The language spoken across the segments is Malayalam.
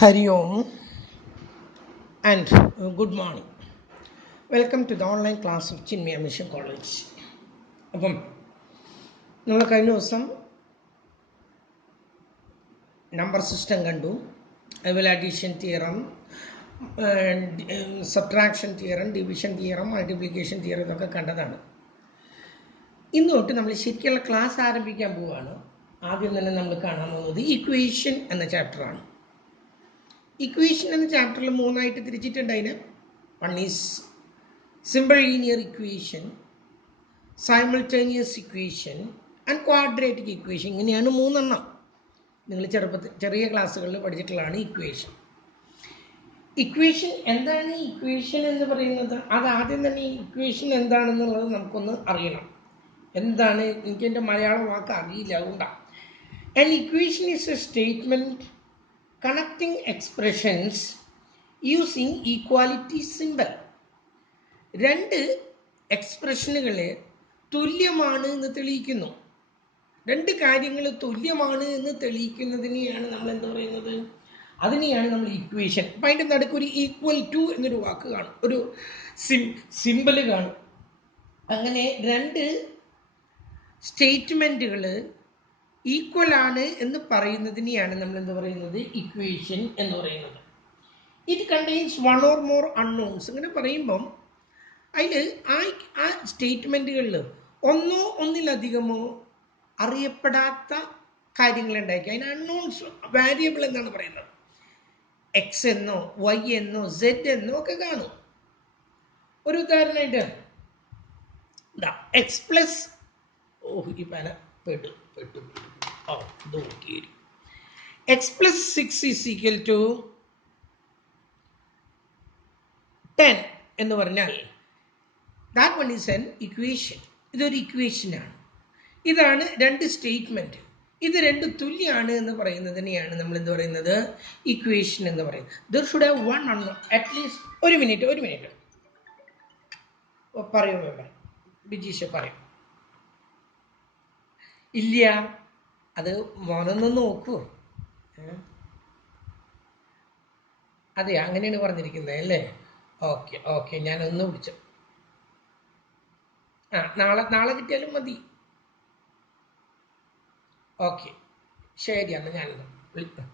Hari Om and good morning. Welcome to the online class of Chinmaya Mission College. അപ്പം നമ്മൾ കഴിഞ്ഞ ദിവസം നമ്പർ സിസ്റ്റം കണ്ടു, അതുപോലെ addition theorem, subtraction theorem, division theorem, multiplication theorem ഇതൊക്കെ കണ്ടതാണ്. ഇന്ന് തൊട്ട് നമ്മൾ ശരിക്കുള്ള ക്ലാസ് ആരംഭിക്കാൻ പോവുകയാണ്. ആദ്യം തന്നെ നമ്മൾ കാണാൻ പോകുന്നത് ഇക്വേഷൻ എന്ന ചാപ്റ്ററാണ്. ഇക്വേഷൻ എന്ന ചാപ്റ്ററിൽ മൂന്നായിട്ട് തിരിച്ചിട്ടുണ്ട്. അതിന് one is simple linear equation, simultaneous equation and quadratic equation. ഇങ്ങനെയാണ് മൂന്നെണ്ണം. നിങ്ങൾ ചെറിയ ക്ലാസ്സുകളിൽ പഠിച്ചിട്ടുള്ളതാണ് ഇക്വേഷൻ. ഇക്വേഷൻ എന്താണ്? ഇക്വേഷൻ എന്ന് പറയുന്നത് അത് ആദ്യം തന്നെ ഈ ഇക്വേഷൻ എന്താണെന്നുള്ളത് നമുക്കൊന്ന് അറിയണം. എന്താണ്? എനിക്ക് എൻ്റെ മലയാളം വാക്ക് അറിയില്ല, അതുകൊണ്ടാണ്. An equation is A statement connecting expressions using equality symbol. രണ്ട് എക്സ്പ്രഷനുകളെ തുല്യമാണ് എന്ന് തെളിയിക്കുന്നു. രണ്ട് കാര്യങ്ങൾ തുല്യമാണ് എന്ന് തെളിയിക്കുന്നതിനെയാണ് നമ്മൾ എന്താ പറയുന്നത്? അതിനെയാണ് നമ്മൾ ഇക്വേഷൻ. അപ്പം അതിൻ്റെ നടുക്ക് ഒരു ഈക്വൽ ടു എന്നൊരു വാക്ക് കാണും, ഒരു സിമ്പിൾ കാണും. അങ്ങനെ രണ്ട് സ്റ്റേറ്റ്മെൻറ്റുകൾ ഈക്വൽ ആണ് എന്ന് പറയുന്നതിനെയാണ് നമ്മൾ എന്താ പറയുന്നത്? ഇക്വേഷൻ എന്ന് പറയുന്നത്. It contains one or more unknowns. ഇങ്ങനെ പറയുമ്പം അതിൽ ആ സ്റ്റേറ്റ്മെൻറ്റുകളിൽ ഒന്നോ ഒന്നിലധികമോ അറിയപ്പെടാത്ത കാര്യങ്ങൾ ഉണ്ടായിരിക്കും. അതിന് അൺനോൺസ് വാരിയബിൾ എന്നാണ് പറയുന്നത്. എക്സ് എന്നോ വൈ എന്നോ സെഡ് എന്നോ ഒക്കെ കാണും. ഒരു ഉദാഹരണമായിട്ട് എക്സ് പ്ലസ് ഈ പല പെട്ടു x plus 6 is equal to 10 എന്ന് പറഞ്ഞാൽ that one is an equation. ഇതൊരു ഇക്വേഷനാണ്. ഇതാണ് രണ്ട് സ്റ്റേറ്റ്മെൻറ്റ്. ഇത് രണ്ട് തുല്യമാണ് എന്ന് പറയുന്നതിനെയാണ് നമ്മൾ എന്ത് പറയുന്നത്? ഇക്വേഷൻ എന്ന് പറയുന്നത്. There should have one unknown at least. ഒരു മിനിറ്റ് പറയൂ മെമ്പർ ബിജീഷ പറയും. ഇല്ല, അത് മോനൊന്ന് നോക്കൂ. അതെ, അങ്ങനെയാണ് പറഞ്ഞിരിക്കുന്നത് അല്ലേ? ഓക്കെ ഞാനൊന്ന് വിളിച്ചു. നാളെ കിട്ടിയാലും മതി. ഓക്കെ ശരി, അന്ന് ഞാനൊന്ന് വിളിക്കാം.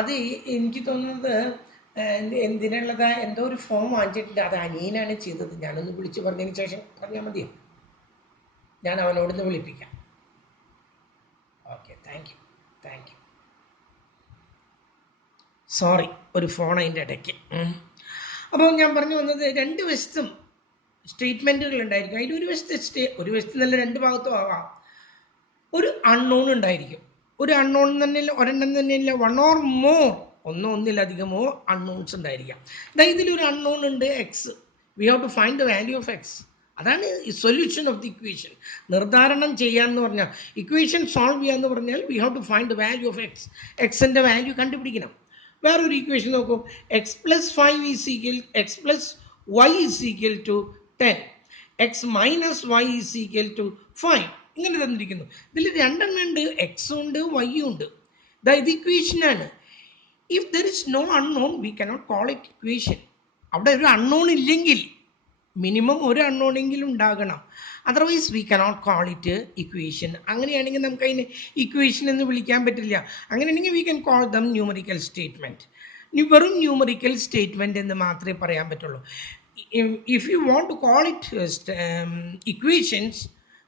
അത് എനിക്ക് തോന്നുന്നത് എന്തിനുള്ളതാ, എന്തോ ഒരു ഫോം വാങ്ങിച്ചിട്ടുണ്ട്. അത് അനിയനാണ് ചെയ്തത്. ഞാനൊന്ന് വിളിച്ച് പറഞ്ഞതിന് ശേഷം പറഞ്ഞാൽ മതിയോ? ഞാൻ അവനോടൊന്ന് വിളിപ്പിക്കാം. Okay, thank you. സോറി, ഒരു ഫോൺ അതിൻ്റെ ഇടയ്ക്ക്. അപ്പോൾ ഞാൻ പറഞ്ഞു വന്നത്, രണ്ട് വശത്തും സ്റ്റേറ്റ്മെൻറ്റുകൾ ഉണ്ടായിരിക്കും. അതിൽ ഒരു വശത്ത് നല്ല രണ്ട് ഭാഗത്തും ആവാം. ഒരു അൺനോൺ ഉണ്ടായിരിക്കും. ഒരു അൺനോൺ തന്നെയല്ല, ഒരെണ്ണം തന്നെയല്ല, വൺ ഓർ മോർ, ഒന്നിലധികമോ അൺനോൺസ് ഉണ്ടായിരിക്കാം. ഇതിലൊരു അൺനോൺ ഉണ്ട്, x. We have to find the value of x. അതാണ് ഈ സൊല്യൂഷൻ ഓഫ് ദി ഇക്വേഷൻ. നിർദ്ധാരണം ചെയ്യാന്ന് പറഞ്ഞാൽ, ഇക്വേഷൻ സോൾവ് ചെയ്യാന്ന് പറഞ്ഞാൽ we have to find the value of x. എക്സിൻ്റെ വാല്യൂ കണ്ടുപിടിക്കണം. വേറൊരു ഇക്വേഷൻ നോക്കൂ. X plus 5 is equal x plus y is equal to 10. X minus y is equal to 5. ഇങ്ങനെ തന്നിരിക്കുന്നു. ഇതിൽ രണ്ടെണ്ണം ഉണ്ട്, എക്സും ഉണ്ട് വൈയും ഉണ്ട്. ഇത് ഇക്വേഷനാണ്. If there is no unknown we cannot call it equation. അവിടെ ഒരു അൺനോൺ ഇല്ലെങ്കിൽ മിനിമം ഒരു അൺനോണെങ്കിലും ഉണ്ടാകണം. Otherwise we cannot call it equation. അങ്ങനെയാണെങ്കിൽ നമുക്ക് അതിനെ ഇക്വേഷൻ എന്ന് വിളിക്കാൻ പറ്റില്ല. അങ്ങനെയാണെങ്കിൽ we can call them numerical statement. വെറും ന്യൂമറിക്കൽ സ്റ്റേറ്റ്മെൻറ്റ് എന്ന് മാത്രമേ പറയാൻ പറ്റുള്ളൂ. If you want to call it equations,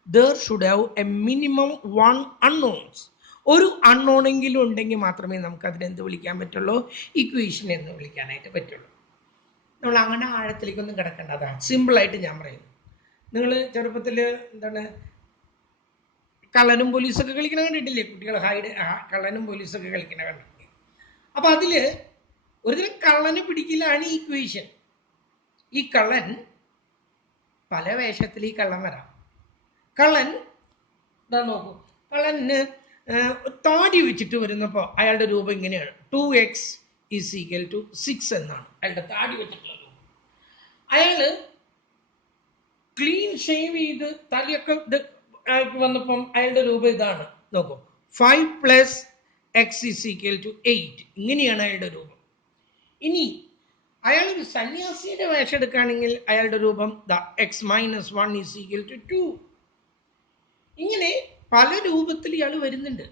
there should have a minimum one unknowns. ഒരു അൺനോണെങ്കിലും ഉണ്ടെങ്കിൽ മാത്രമേ നമുക്ക് അതിനെന്ത് വിളിക്കാൻ പറ്റുള്ളൂ? ഇക്വേഷൻ എന്ന് വിളിക്കാനായിട്ട് പറ്റുള്ളൂ. നമ്മൾ അങ്ങനെ ആഴത്തിലേക്കൊന്നും കിടക്കേണ്ടതാണ്. സിമ്പിളായിട്ട് ഞാൻ പറയുന്നു. നിങ്ങൾ ചെറുപ്പത്തിൽ എന്താണ് കള്ളനും പോലീസൊക്കെ കളിക്കണ കണ്ടിട്ടില്ലേ? കുട്ടികൾ കള്ളനും പോലീസൊക്കെ കളിക്കണ കണ്ടിട്ടില്ലേ? അപ്പം അതിൽ ഒരുതരം കള്ളന് പിടിക്കലാണ് ഈ ഇക്വേഷൻ. ഈ കള്ളൻ പല വേഷത്തിൽ ഈ കള്ളൻ വരാം. കള്ളൻ നോക്കൂ, കള്ളന് താടി വെച്ചിട്ട് വരുന്നപ്പോൾ അയാളുടെ രൂപം ഇങ്ങനെയാണ്. 2x ഈസ് ഈക്വൽ ടു 6 എന്നാണ് അയാളുടെ താടി വെച്ചിട്ടുള്ള രൂപം. അയാൾ ക്ലീൻ ഷേവ് ചെയ്ത് തലയൊക്കെ വന്നപ്പം അയാളുടെ രൂപം ഇതാണ്. നോക്കൂ, 5 plus x is equal to 8. ഇങ്ങനെയാണ് അയാളുടെ രൂപം. ഇനി അയാളൊരു സന്യാസിയുടെ വേഷം എടുക്കുകയാണെങ്കിൽ അയാളുടെ രൂപം x minus 1 is equal to 2. ഇങ്ങനെ പല രൂപത്തിൽ ഇയാൾ വരുന്നുണ്ട്.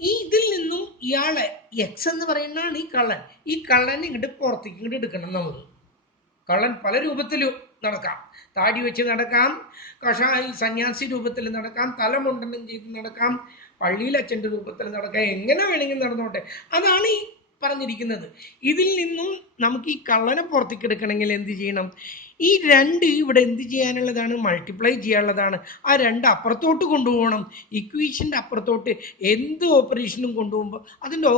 ഇതിൽ നിന്നും ഇയാളെ എക്സ് എന്ന് പറയുന്നതാണ് ഈ കള്ളൻ. ഈ കള്ളനെ ഇങ്ങോട്ട് പുറത്തേക്ക് ഇങ്ങോട്ട് എടുക്കണം നമ്മൾ. കള്ളൻ പല രൂപത്തിലും നടക്കാം. താടി വെച്ച് നടക്കാം, കഷായി സന്യാസി രൂപത്തിൽ നടക്കാം, തലമുണ്ടനം ചെയ്ത് നടക്കാം, പള്ളിയിൽ അച്ഛൻ്റെ രൂപത്തിൽ നടക്കാം, എങ്ങനെ വേണമെങ്കിലും നടന്നോട്ടെ. അതാണ് ഈ പറഞ്ഞിരിക്കുന്നത്. ഇതിൽ നിന്നും നമുക്ക് ഈ കള്ളനെ പുറത്തേക്ക് എടുക്കണമെങ്കിൽ എന്ത് ചെയ്യണം? ഈ രണ്ട് ഇവിടെ എന്ത് ചെയ്യാനുള്ളതാണ്? മൾട്ടിപ്ലൈ ചെയ്യാനുള്ളതാണ്. ആ രണ്ട് അപ്പുറത്തോട്ട് കൊണ്ടുപോകണം. ഇക്വേഷൻ്റെ അപ്പുറത്തോട്ട് എന്ത് ഓപ്പറേഷനും കൊണ്ടുപോകുമ്പോൾ അതിൻ്റെ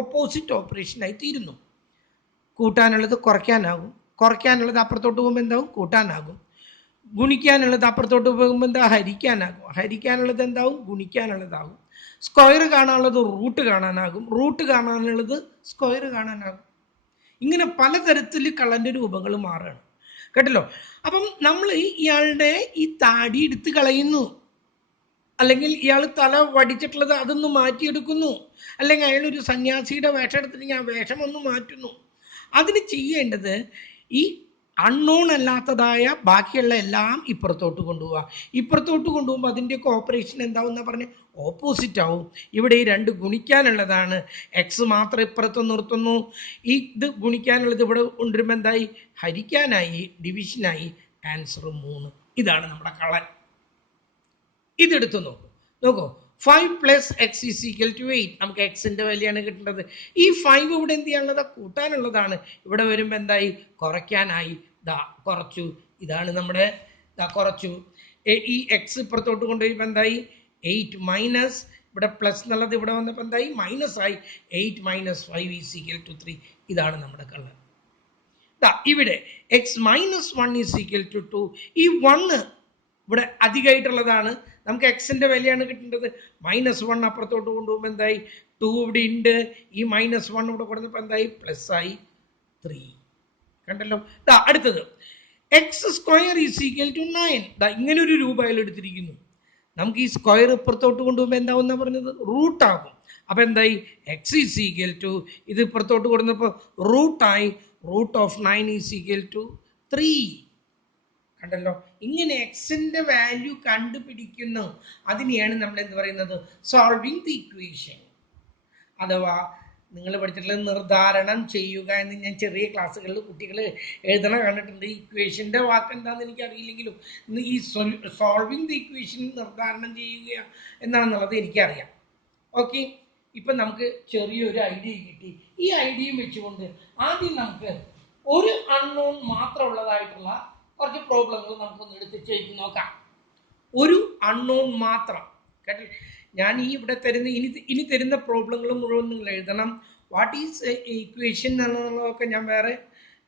ഓപ്പോസിറ്റ് ഓപ്പറേഷനായി തീരുന്നു. കൂട്ടാനുള്ളത് കുറയ്ക്കാനാകും, കുറയ്ക്കാനുള്ളത് അപ്പുറത്തോട്ട് പോകുമ്പോൾ എന്താവും? കൂട്ടാനാകും. ഗുണിക്കാനുള്ളത് അപ്പുറത്തോട്ട് പോകുമ്പോൾ എന്താ? ഹരിക്കാനാകും. ഹരിക്കാനുള്ളത് എന്താവും? ഗുണിക്കാനുള്ളതാകും. സ്ക്വയർ കാണാനുള്ളത് റൂട്ട് കാണാനാകും, റൂട്ട് കാണാനുള്ളത് സ്ക്വയർ കാണാനാകും. ഇങ്ങനെ പലതരത്തിൽ കള്ളൻ്റെ രൂപങ്ങൾ മാറുകയാണ്. കേട്ടല്ലോ? അപ്പം നമ്മൾ ഇയാളുടെ ഈ താടി എടുത്ത് കളയുന്നു, അല്ലെങ്കിൽ ഇയാൾ തല വടിച്ചിട്ടുള്ളത് അതൊന്ന് മാറ്റിയെടുക്കുന്നു, അല്ലെങ്കിൽ അയാളൊരു സന്യാസിയുടെ വേഷം എടുത്തിട്ട് ഞാൻ വേഷം ഒന്ന് മാറ്റുന്നു. അതിന് ചെയ്യേണ്ടത് ഈ അൺനോൺ അല്ലാത്തതായ ബാക്കിയുള്ള എല്ലാം ഇപ്പുറത്തോട്ട് കൊണ്ടുപോവുക. ഇപ്പുറത്തോട്ട് കൊണ്ടുപോകുമ്പോൾ അതിൻ്റെയൊക്കെ ഓപ്പറേഷൻ എന്താവും എന്നാ പറഞ്ഞ്? ഓപ്പോസിറ്റ് ആവും. ഇവിടെ ഈ രണ്ട് ഗുണിക്കാനുള്ളതാണ്. എക്സ് മാത്രം ഇപ്പുറത്ത് നിർത്തുന്നു. ഇത് ഗുണിക്കാനുള്ളത് ഇവിടെ കൊണ്ടുവരുമ്പോൾ എന്തായി? ഹരിക്കാനായി, ഡിവിഷനായി. ആൻസർ 3. ഇതാണ് നമ്മുടെ കള്ളൻ. ഇതെടുത്ത് നോക്കൂ. നോക്കൂ, 5 plus x is equal to 8. നമുക്ക് എക്സിൻ്റെ വാല്യാണ് കിട്ടേണ്ടത്. ഈ 5 ഇവിടെ എന്ത് ചെയ്യാനുള്ളത്? കൂട്ടാനുള്ളതാണ്. ഇവിടെ വരുമ്പോൾ എന്തായി? കുറയ്ക്കാനായി. കുറച്ചു. ഇതാണ് നമ്മുടെ കുറച്ചു. ഈ എക്സ് ഇപ്പുറത്തോട്ട് കൊണ്ടുപോയപ്പോൾ എന്തായി? 8 മൈനസ് ഇവിടെ പ്ലസ് എന്നുള്ളത് ഇവിടെ വന്നപ്പോൾ എന്തായി? മൈനസ് ആയി. 8 മൈനസ് 5 ഈസ് ഈക്വൽ ടു 3. ഇതാണ് നമ്മുടെ കള്ളൻ. ഇവിടെ x minus 1 is equal to 2. ഈ 1 ഇവിടെ അധികമായിട്ടുള്ളതാണ്. നമുക്ക് എക്സിൻ്റെ വിലയാണ് കിട്ടേണ്ടത്. -1 അപ്പുറത്തോട്ട് കൊണ്ടുപോകുമ്പോൾ എന്തായി? 2 ഇവിടെ ഉണ്ട്. ഈ -1 ഇവിടെ കൊടുത്തപ്പോൾ എന്തായി? പ്ലസ് ആയി 3. കണ്ടല്ലോ? അടുത്തത് x square is equal to 9. ഇങ്ങനെ ഒരു രൂപ അയാൾ എടുത്തിരിക്കുന്നു. നമുക്ക് ഈ സ്ക്വയർ ഇപ്പുറത്തോട്ട് കൊണ്ടുപോകുമ്പോൾ എന്താവുന്ന പറഞ്ഞത്? റൂട്ടാകും. അപ്പം എന്തായി? എക്സ് ഈസ് ഈക്വൽ ടു ഇത് ഇപ്പുറത്തോട്ട് കൊടുത്തപ്പോൾ റൂട്ടായി. Root of 9 is equal to 3. കണ്ടല്ലോ? ഇങ്ങനെ എക്സിൻ്റെ വാല്യൂ കണ്ടുപിടിക്കുന്നു. അതിനെയാണ് നമ്മൾ എന്ത് പറയുന്നത്? Solving the equation. അഥവാ നിങ്ങൾ പഠിച്ചിട്ടുള്ളത് നിർദ്ധാരണം ചെയ്യുക എന്ന് ഞാൻ ചെറിയ ക്ലാസ്സുകളിൽ കുട്ടികൾ എഴുതണ കണ്ടിട്ടുണ്ട്. ഇക്വേഷൻ്റെ വാക്ക് എന്താണെന്ന് എനിക്ക് അറിയില്ലെങ്കിലും ഈ സോൾവിങ് ദി ഇക്വേഷൻ നിർദ്ധാരണം ചെയ്യുക എന്നാണെന്നുള്ളത് എനിക്കറിയാം. ഓക്കെ, ഇപ്പം നമുക്ക് ചെറിയൊരു ഐഡിയ കിട്ടി. ഈ ഐഡിയയും വെച്ചുകൊണ്ട് ആദ്യം നമുക്ക് ഒരു അൺനോൺ മാത്രമുള്ളതായിട്ടുള്ള കുറച്ച് പ്രോബ്ലങ്ങൾ നമുക്കൊന്ന് എടുത്ത് ചെയ്ത് നോക്കാം. ഒരു അൺനോൺ മാത്രം. കേട്ടോ? ഞാൻ ഈ ഇവിടെ തരുന്ന ഇനി തരുന്ന പ്രോബ്ലങ്ങൾ മുഴുവൻ നിങ്ങൾ എഴുതണം. വാട്ട് ഈസ് ഇക്വേഷൻ എന്നുള്ളതൊക്കെ ഞാൻ വേറെ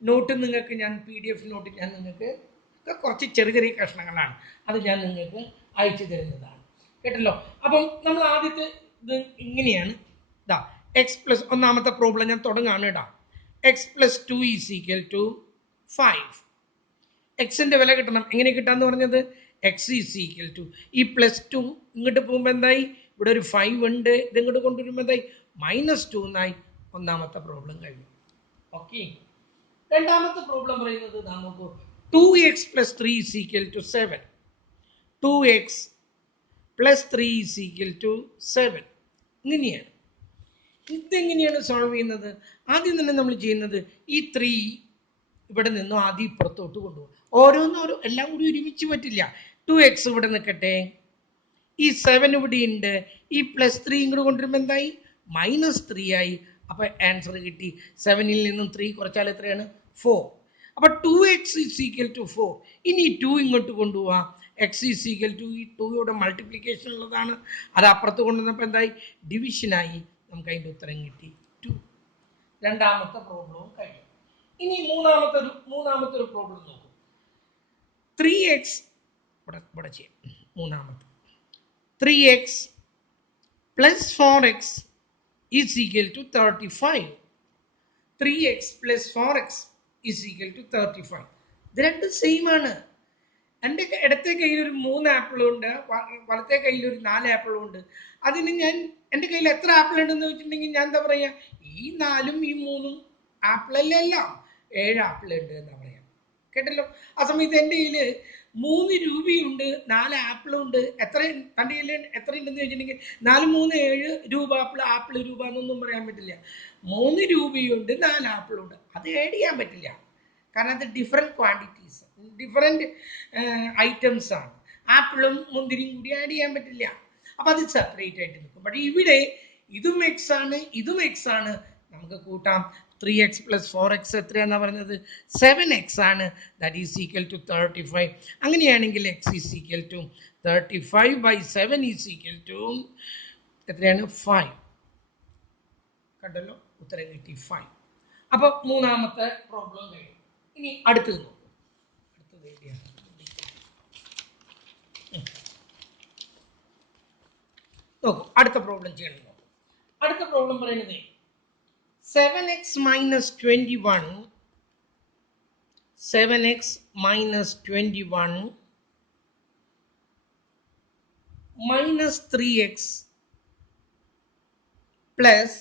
നോട്ട് നിങ്ങൾക്ക് ഞാൻ PDF നോട്ട് ഞാൻ നിങ്ങൾക്ക് കുറച്ച് ചെറിയ ചെറിയ കഷ്ണങ്ങളാണ്, അത് ഞാൻ നിങ്ങൾക്ക് അയച്ചു തരുന്നതാണ്. കേട്ടല്ലോ? അപ്പം നമ്മൾ ആദ്യത്തെ ഇത് ഇങ്ങനെയാണ്. എക്സ് പ്ലസ് ഒന്നാമത്തെ പ്രോബ്ലം ഞാൻ തുടങ്ങാണ്. X plus 2 is equal to 5. എക്സിൻ്റെ വില കിട്ടണം. എങ്ങനെ കിട്ടാന്ന് പറഞ്ഞത്? എക്സ് ഈസ് ഈക്വൽ ടു ഈ +2 ഇങ്ങോട്ട് പോകുമ്പോൾ എന്തായി? ഇവിടെ ഒരു 5 ഉണ്ട്. ഇത് ഇങ്ങോട്ട് കൊണ്ടുവരുമ്പോൾ എന്തായി? -2 എന്നായി. ഒന്നാമത്തെ പ്രോബ്ലം കഴിഞ്ഞു. ഓക്കെ, രണ്ടാമത്തെ പ്രോബ്ലം പറയുന്നത് നമുക്ക് 2x + 3 is equal to 7. 2x + 3 is equal to 7. ഇങ്ങനെയാണ്. ഇതെങ്ങനെയാണ് സോൾവ് ചെയ്യുന്നത്? ആദ്യം തന്നെ നമ്മൾ ചെയ്യുന്നത് ഈ 3 ഇവിടെ നിന്നും ആദ്യം ഇപ്പുറത്തോട്ട് കൊണ്ടുപോകും. ഓരോന്നോരോ എല്ലാം കൂടി ഒരുമിച്ച് പറ്റില്ല. 2x ഇവിടെ നിൽക്കട്ടെ, ഈ 7 ഇവിടെ ഉണ്ട്, ഈ +3 ഇങ്ങോട്ട് കൊണ്ടുവരുമ്പോൾ എന്തായി? -3 ആയി. അപ്പോൾ ആൻസർ കിട്ടി. 7ൽ നിന്നും 3 കുറച്ചാൽ എത്രയാണ്? 4. അപ്പോൾ 2x ഈസ് ഈക്വൽ ടു 4. ഇനി 2 ഇങ്ങോട്ട് കൊണ്ടുപോവാം. എക്സ് ഈസ് ഈക്വൽ ടു ഈ 2യുടെ മൾട്ടിപ്ലിക്കേഷൻ ഉള്ളതാണ്. അത് അപ്പുറത്ത് കൊണ്ടുവന്നപ്പോൾ എന്തായി? ഡിവിഷനായി. നമുക്ക് അതിൻ്റെ ഉത്തരം കിട്ടി 2. രണ്ടാമത്തെ പ്രോബ്ലവും കഴിഞ്ഞു. ഇനി മൂന്നാമത്തെ ഒരു പ്രോബ്ലം നോക്കൂ. 3x ഇവിടെ ചെയ്യാം. മൂന്നാമത്തെ 3x + 4x is equal to 35. 3x + 4x is equal to 35. ഇത് രണ്ടും സെയിം ആണ്. എൻ്റെ ഇടത്തെ കയ്യിൽ ഒരു 3 ആപ്പിളും ഉണ്ട്, വലത്തെ കയ്യിൽ ഒരു 4 ആപ്പിളും ഉണ്ട്. അതിന് ഞാൻ എൻ്റെ കയ്യിൽ എത്ര ആപ്പിൾ ഉണ്ടെന്ന് വെച്ചിട്ടുണ്ടെങ്കിൽ ഞാൻ എന്താ പറയുക, ഈ 4ഉം ഈ 3ഉം ആപ്പിളല്ലേ എല്ലാം 7 ആപ്പിൾ ഉണ്ട് എന്നാ പറയാം. കേട്ടല്ലോ? ആ സമയത്ത് എൻ്റെ കയ്യിൽ 3 രൂപയുണ്ട്, 4 ആപ്പിളും ഉണ്ട്. എത്ര തൻ്റെ കയ്യിൽ എത്ര ഉണ്ടെന്ന് ചോദിച്ചിട്ടുണ്ടെങ്കിൽ 4 3 7 രൂപ ആപ്പിൾ രൂപ എന്നൊന്നും പറയാൻ പറ്റില്ല. 3 രൂപയുണ്ട്, 4 ആപ്പിളുണ്ട്. അത് ആഡ് ചെയ്യാൻ പറ്റില്ല, കാരണം അത് ഡിഫറെൻറ്റ് ക്വാണ്ടിറ്റീസ്, ഡിഫറെൻറ്റ് ഐറ്റംസ് ആണ്. ആപ്പിളും മുന്തിരിയും കൂടി ആഡ് ചെയ്യാൻ പറ്റില്ല. അപ്പം അത് സെപ്പറേറ്റ് ആയിട്ട് നിൽക്കും. പക്ഷേ ഇവിടെ ഇതും എക്സ് ആണ്, ഇതും എക്സ് ആണ്. നമുക്ക് കൂട്ടാം. 3x + 4x എത്രയാണെന്നാ പറയുന്നത്? 7x ആണ്. That is equal to 35. അങ്ങനെയാണെങ്കിൽ x is equal to 35/7 is equal to എത്രയാണ്? 5. കണ്ടല്ലോ, ഉത്തരം കിട്ടി 5. അപ്പൊ മൂന്നാമത്തെ പ്രോബ്ലം കഴിഞ്ഞു. ഇനി അടുത്തത് നോക്കൂ. അടുത്തത് എവിടെയാണ്? നോക്കൂ, അടുത്ത പ്രോബ്ലം ചെയ്യണം. നോക്കൂ, അടുത്ത പ്രോബ്ലം പറയുന്നത് 7x minus 21 minus 3x plus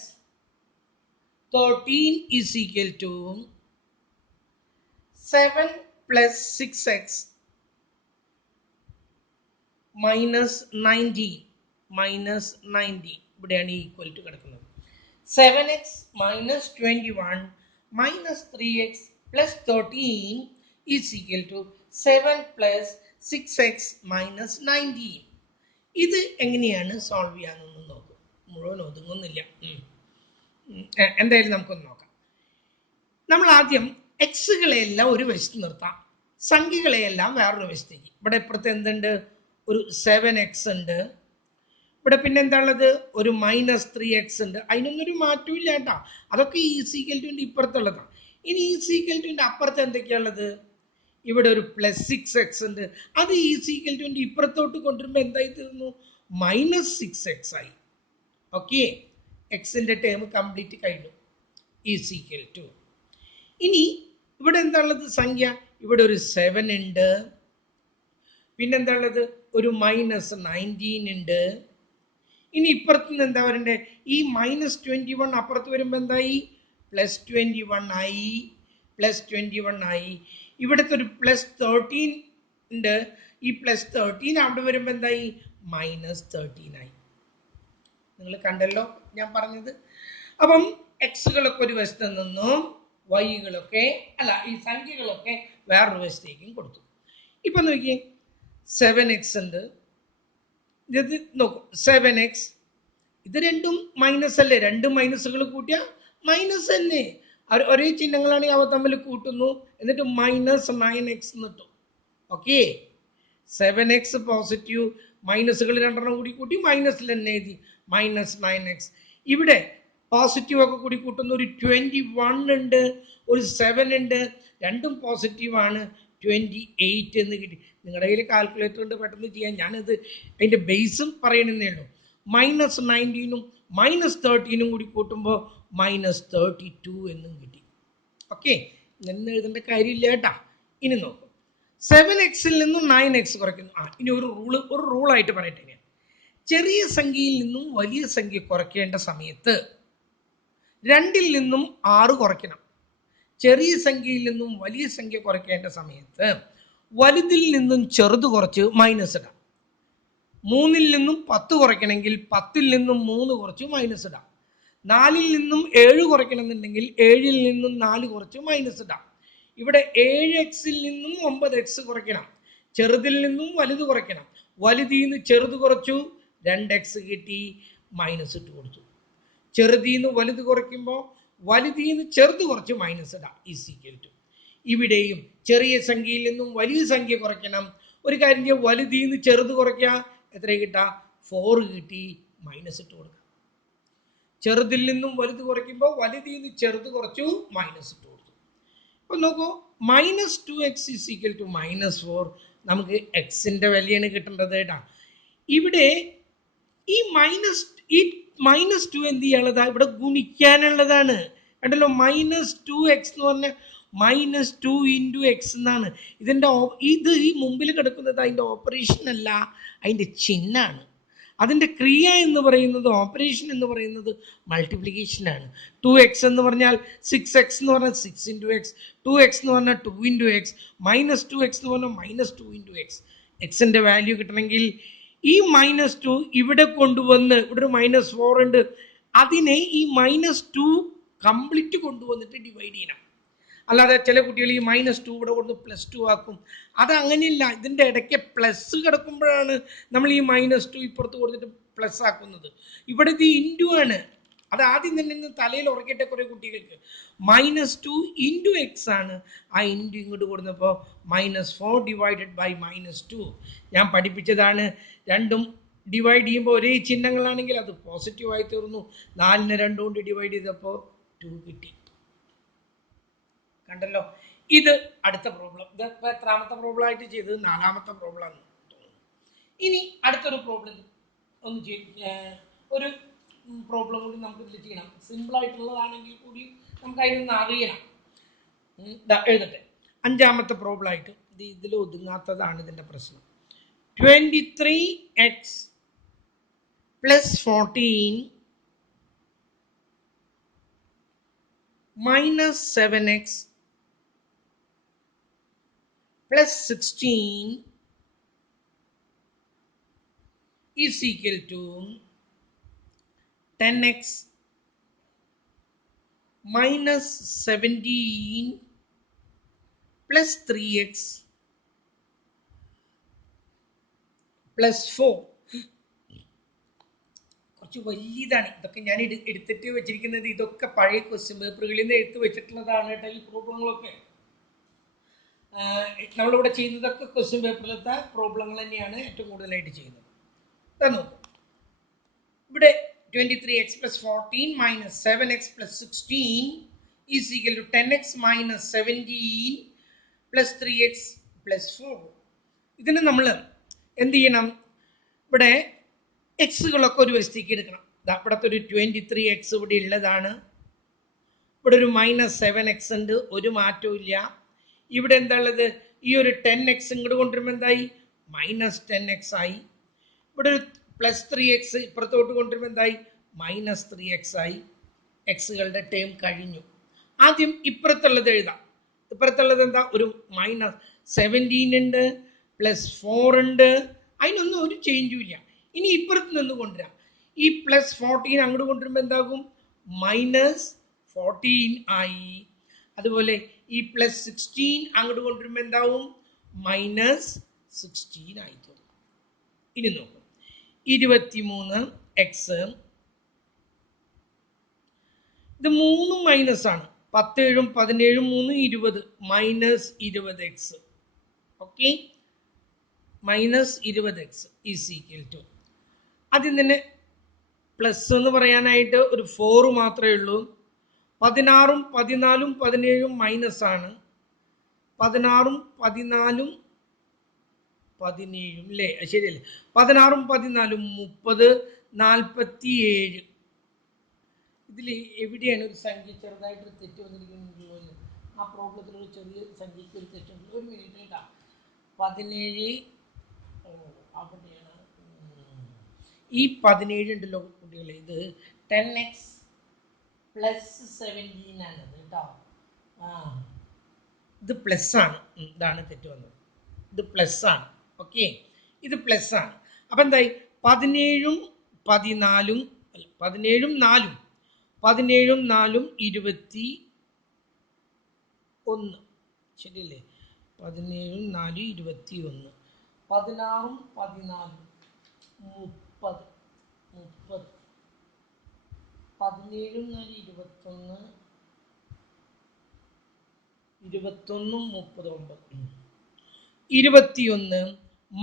13 is equal to 7 plus 6x minus 90 ഇവിടെയാണ് ഈക്വൽ ടു കിടക്കുന്നത്. 7x minus 21 minus 3x plus 13 is equal to 7 plus 6x minus 90. ഇത് എങ്ങനെയാണ് സോൾവ് ചെയ്യാമെന്ന് നോക്കും. മുഴുവൻ ഒതുങ്ങുന്നില്ല, എന്തായാലും നമുക്കൊന്ന് നോക്കാം. നമ്മൾ ആദ്യം എക്സുകളെയെല്ലാം ഒരു വശത്ത് നിർത്താം, സംഖ്യകളെയെല്ലാം വേറൊരു വശത്തേക്ക്. ഇവിടെ ഇപ്പുറത്ത് എന്തുണ്ട്? ഒരു 7x ഉണ്ട്. ഇവിടെ പിന്നെ എന്താ ഉള്ളത്? ഒരു -3x ഉണ്ട്. അതിനൊന്നും ഒരു മാറ്റവും ഇല്ല കേട്ടോ. അതൊക്കെ ഈക്വൽ ഇപ്പുറത്തുള്ളതാണ്. ഇനി ഈക്വൽ അപ്പുറത്ത് എന്തൊക്കെയാണുള്ളത്? ഇവിടെ ഒരു +6x ഉണ്ട്. അത് ഈക്വൽ ഇപ്പുറത്തോട്ട് കൊണ്ടുവരുമ്പോൾ എന്തായി തീർന്നു? -6x ആയി. ഓക്കെ, എക്സിന്റെ ടേം കംപ്ലീറ്റ് കഴിഞ്ഞു. ഈക്വൽ ടു ഇനി ഇവിടെ എന്താ ഉള്ളത്? സംഖ്യ ഇവിടെ ഒരു 7 ഉണ്ട്. പിന്നെന്താ ഉള്ളത്? ഒരു -19 ഉണ്ട്. ഇനി ഇപ്പുറത്ത് നിന്ന് എന്താ വരണ്ടേ? ഈ -21 അപ്പുറത്ത് വരുമ്പോൾ എന്തായി? +21 ആയി. ഇവിടുത്തെ ഒരു +13 ഉണ്ട്. ഈ +13 അവിടെ വരുമ്പോൾ എന്തായി? -13 ആയി. നിങ്ങൾ കണ്ടല്ലോ ഞാൻ പറഞ്ഞത്. അപ്പം എക്സുകളൊക്കെ ഒരു വശത്ത് നിന്നും വൈകളൊക്കെ ഈ സംഖ്യകളൊക്കെ വേറൊരു വശത്തേക്കും കൊടുത്തു. ഇപ്പൊ നോക്കിയേ, 7x ഉണ്ട്. ഇത് നോക്കൂ, 7x, ഇത് രണ്ടും മൈനസ് അല്ലേ? രണ്ട് മൈനസുകൾ കൂട്ടിയ മൈനസ് തന്നെ. ഒരേ ചിഹ്നങ്ങളാണെങ്കിൽ അവ തമ്മിൽ കൂട്ടുന്നു, എന്നിട്ട് -9x കിട്ടും. ഓക്കെ, 7x പോസിറ്റീവ്, മൈനസുകൾ രണ്ടെണ്ണം കൂടി കൂട്ടി മൈനസിൽ തന്നെ എഴുതി -9x. ഇവിടെ പോസിറ്റീവ് ഒക്കെ കൂടി കൂട്ടുന്ന ഒരു 21 ഉണ്ട്, ഒരു 7 ഉണ്ട്, രണ്ടും പോസിറ്റീവാണ്. 28 എന്ന് കിട്ടി. നിങ്ങളുടെ കയ്യിൽ കാൽക്കുലേറ്റർ ഉണ്ട്, പെട്ടെന്ന് ചെയ്യാൻ. ഞാനത് അതിൻ്റെ ബേസും പറയണമെന്നേ ഉള്ളൂ. -19ഉം -13ഉം കൂടി കൂട്ടുമ്പോൾ -32 എന്നും കിട്ടി. ഓക്കെ, ഇങ്ങനെ എഴുതേണ്ട കാര്യമില്ല കേട്ടാ. ഇനി നോക്കും, 7xൽ നിന്നും 9x കുറയ്ക്കുന്നു. ഇനി ഒരു റൂളായിട്ട് പറയട്ടെ ഞാൻ. ചെറിയ സംഖ്യയിൽ നിന്നും വലിയ സംഖ്യ കുറയ്ക്കേണ്ട സമയത്ത് 2ൽ നിന്നും 6 കുറയ്ക്കണം. ചെറിയ സംഖ്യയിൽ നിന്നും വലിയ സംഖ്യ കുറയ്ക്കേണ്ട സമയത്ത് വലുതിൽ നിന്നും ചെറുത് കുറച്ച് മൈനസ് ഇടാം. 3ൽ നിന്നും 10 കുറയ്ക്കണമെങ്കിൽ 10ൽ നിന്നും 3 കുറച്ച് മൈനസ് ഇടാം. 4ൽ നിന്നും 7 കുറയ്ക്കണമെന്നുണ്ടെങ്കിൽ 7ൽ നിന്നും 4 കുറച്ച് മൈനസ് ഇടാം. ഇവിടെ 7xൽ നിന്നും 9x കുറയ്ക്കണം. ചെറുതിൽ നിന്നും വലുത് കുറയ്ക്കണം. വലുതിൽ നിന്ന് ചെറുത് കുറച്ചു, 2x കിട്ടി, മൈനസ് ഇട്ട് കൊടുത്തു. ചെറുതിൽ നിന്ന് വലുത് കുറയ്ക്കുമ്പോൾ വലുതിൽ നിന്ന് ചെറുത് കുറച്ച് മൈനസ് ഇടാം. ഈക്വൽ ടു ഇവിടെയും ചെറിയ സംഖ്യയിൽ നിന്നും വലിയ സംഖ്യ കുറയ്ക്കണം. ഒരു കാര്യം ചെയ്യാം, വലുതിൽ നിന്ന് ചെറുത് കുറയ്ക്കുക, എത്ര കിട്ടാ? 4 കിട്ടി, മൈനസ് ഇട്ട് കൊടുക്കുക. ചെറുതിൽ നിന്നും വലുത് കുറയ്ക്കുമ്പോൾ വലുതിൽ നിന്ന് ചെറുത് കുറച്ചു, മൈനസ് ഇട്ട് കൊടുത്തു. അപ്പൊ നോക്കൂ, -2x = -4. നമുക്ക് എക്സിന്റെ വിലയാണ് കിട്ടേണ്ടത് കേട്ടാ. ഇവിടെ ഈ -2 എന്ത് ചെയ്യാനുള്ളതാ? ഇവിടെ ഗുണിക്കാനുള്ളതാണ്. കണ്ടല്ലോ, -2x എന്ന് പറഞ്ഞാൽ -2 ഇൻറ്റു എക്സ് എന്നാണ്. ഇത് ഈ മുമ്പിൽ കിടക്കുന്നത് അതിൻ്റെ ഓപ്പറേഷൻ അല്ല, അതിൻ്റെ ചിഹ്നമാണ്. അതിൻ്റെ ക്രിയ എന്ന് പറയുന്നത്, ഓപ്പറേഷൻ എന്ന് പറയുന്നത് മൾട്ടിപ്ലിക്കേഷനാണ്. 2x എന്ന് പറഞ്ഞാൽ 6x എന്ന് പറഞ്ഞാൽ 6 ഇൻറ്റു എക്സ്, 2x എന്ന് പറഞ്ഞാൽ 2 ഇൻറ്റു എക്സ്, -2x എന്ന് പറഞ്ഞാൽ -2 ഇൻറ്റു എക്സ്. എക്സിൻ്റെ വാല്യൂ കിട്ടണമെങ്കിൽ ഈ -2 ഇവിടെ കൊണ്ടുവന്ന്, ഇവിടെ ഒരു -4 ഉണ്ട്, അതിനെ ഈ -2 കംപ്ലീറ്റ് കൊണ്ടുവന്നിട്ട് ഡിവൈഡ് ചെയ്യണം. അല്ലാതെ ചില കുട്ടികൾ ഈ -2 ഇവിടെ കൊണ്ട് +2 ആക്കും. അത് അങ്ങനെയില്ല. ഇതിൻ്റെ ഇടയ്ക്ക് പ്ലസ് കിടക്കുമ്പോഴാണ് നമ്മൾ ഈ -2 ഇപ്പുറത്ത് കൊടുത്തിട്ട് പ്ലസ് ആക്കുന്നത്. ഇവിടെ ഇത് ഇൻറ്റു ആണ്. അത് ആദ്യം തന്നെ തലയിൽ ഉറക്കിയിട്ട് കുറേ കുട്ടികൾക്ക് -2 ഇൻറ്റു എക്സ് ആണ്. ആ ഇൻറ്റു ഇങ്ങോട്ട് കൊടുത്തപ്പോൾ -4 ഡിവൈഡഡ് ബൈ -2. ഞാൻ പഠിപ്പിച്ചതാണ്. രണ്ടും ഡിവൈഡ് ചെയ്യുമ്പോൾ ഒരേ ചിഹ്നങ്ങളാണെങ്കിൽ അത് പോസിറ്റീവായി തീർന്നു. 4നെ 2 കൊണ്ട് ഡിവൈഡ് ചെയ്തപ്പോൾ 2 കിട്ടി. കണ്ടല്ലോ. ഇത് അടുത്ത പ്രോബ്ലം. ഇത് എത്രാമത്തെ പ്രോബ്ലം ആയിട്ട് ചെയ്തത്? 4ാമത്തെ പ്രോബ്ലം ആണ് തോന്നുന്നു. ഇനി അടുത്തൊരു പ്രോബ്ലം ഒരു പ്രോബ്ലം കൂടി നമുക്ക് ഇതിൽ ചെയ്യണം. സിമ്പിൾ ആയിട്ടുള്ളതാണെങ്കിൽ കൂടി നമുക്ക് അതിനൊന്ന് അറിയണം. എഴുതട്ടെ. 5ാമത്തെ പ്രോബ്ലം ആയിട്ട് ഇതിൽ ഒതുങ്ങാത്തതാണ് ഇതിൻ്റെ പ്രശ്നം. 23x + 14 - 7x + 16 is equal to 10x - 17 + 3x + 4. കുറച്ച് വലിയതാണ്. ഇതൊക്കെ ഞാൻ എടുത്തിട്ട് വെച്ചിരിക്കുന്നത്, ഇതൊക്കെ പഴയ ക്വസ്റ്റ്യൻ പേപ്പറുകളിൽ നിന്ന് എടുത്ത് വെച്ചിട്ടുള്ളതാണ് കേട്ടോ. ഈ പ്രോബ്ലങ്ങളൊക്കെ നമ്മളിവിടെ ചെയ്യുന്നതൊക്കെ ക്വസ്റ്റ്യൻ പേപ്പറിലത്തെ പ്രോബ്ലങ്ങൾ തന്നെയാണ് ഏറ്റവും കൂടുതലായിട്ട് ചെയ്യുന്നത്. നോക്കൂ, ഇവിടെ 23x + 14 - 7x + 16 is equal to 10x - 17 + 3x + 4. ഇതിന് നമ്മൾ എന്ത് ചെയ്യണം? ഇവിടെ എക്സുകളൊക്കെ ഒരു വശത്തേക്ക് എടുക്കണം. ഇവിടുത്തെ ഒരു 23x ഇവിടെ ഉള്ളതാണ്. ഇവിടെ ഒരു -7x ഉണ്ട്, ഒരു മാറ്റവും ഇല്ല. ഇവിടെ എന്താ ഉള്ളത്? ഈ ഒരു 10x ഇങ്ങോട്ട് കൊണ്ടുവരുമ്പോൾ എന്തായി? -10x ആയി. ഇവിടെ ഒരു +3x ഇപ്പുറത്തോട്ട് കൊണ്ടുവരുമ്പോൾ എന്തായി? -3x ആയി. എക്സുകളുടെ ടേം കഴിഞ്ഞു. ആദ്യം ഇപ്പുറത്തുള്ളത് എഴുതാം. ഇപ്പുറത്തുള്ളത് എന്താ? ഒരു -17 ഉണ്ട്, +4 ഉണ്ട്. അതിനൊന്നും ഒരു ചേഞ്ചും ഇല്ല. ഇനി ഇപ്പുറത്ത് നിന്ന് കൊണ്ടുവരാം. ഈ +14 അങ്ങോട്ട് കൊണ്ടുവരുമ്പോൾ എന്താകും? -14 ആയി. അതുപോലെ ഈ +16 അങ്ങോട്ട് കൊണ്ടുവരുമ്പോൾ എന്താവും? -16 ആയി തോന്നും. ഇനി നോക്കും, 23x, ഇത് 3 മൈനസ് ആണ്. 17 17 3 20 -20x. Okay, -20x is equal to, ആദ്യം തന്നെ പ്ലസ് എന്ന് പറയാനായിട്ട് ഒരു 4 മാത്രമേ ഉള്ളൂ. 16 14 17 മൈനസ് ആണ്. 16 14 17 അല്ലേ? ശരിയല്ലേ? 16 14 30 47. ഇതിൽ എവിടെയാണ് ഒരു സംഖ്യ ചെറുതായിട്ടൊരു തെറ്റ് വന്നിരിക്കുന്നത്? ആ പ്രോബ്ലത്തിൽ ഒരു ചെറിയ സംഖ്യയ്ക്ക് ഒരു തെറ്റുണ്ട്. ഒരു മിനിറ്റ് കേട്ടോ. 17 അവിടെയാണ്. ഈ 17 ഉണ്ടല്ലോ കുട്ടികളെ, ഇത് 10x + 17 ആണ് കേട്ടോ. ഇത് പ്ലസ് ആണ്. ഇതാണ് തെറ്റ് വന്നത്. ഇത് പ്ലസ് ആണ്. ഓക്കെ, ഇത് പ്ലസ് ആണ്. അപ്പം എന്തായി? 17 14 അല്ല, 17 4 21. ശരിയല്ലേ? 17 4 21. 16 14 30. 17 4 21 21 39. 21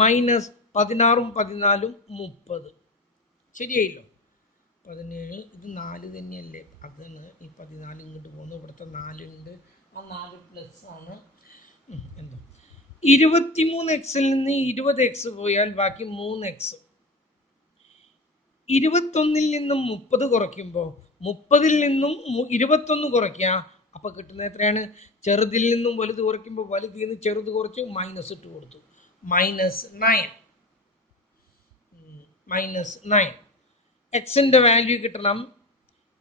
മൈനസ് 16 14 30. ശരിയായില്ലോ? 17, ഇത് 4 തന്നെയല്ലേ? അതാണ് ഈ 14 ഇങ്ങോട്ട് പോകുന്നു. ഇവിടുത്തെ 4 ഉണ്ട്, ആ 4 പ്ലസ് ആണ്. എന്തോ 23x നിന്ന് 20x പോയാൽ ബാക്കി 3x. 21 നിന്നും 30 കുറയ്ക്കുമ്പോൾ 30 നിന്നും 21 കുറയ്ക്കുക, അപ്പോൾ കിട്ടുന്നത് എത്രയാണ്? ചെറുതിൽ നിന്നും വലുത് കുറയ്ക്കുമ്പോൾ വലുതിൽ നിന്ന് ചെറുത് കുറച്ച് മൈനസ് ഇട്ട് കൊടുത്തു. -9. -9. എക്സിൻ്റെ വാല്യൂ കിട്ടണം.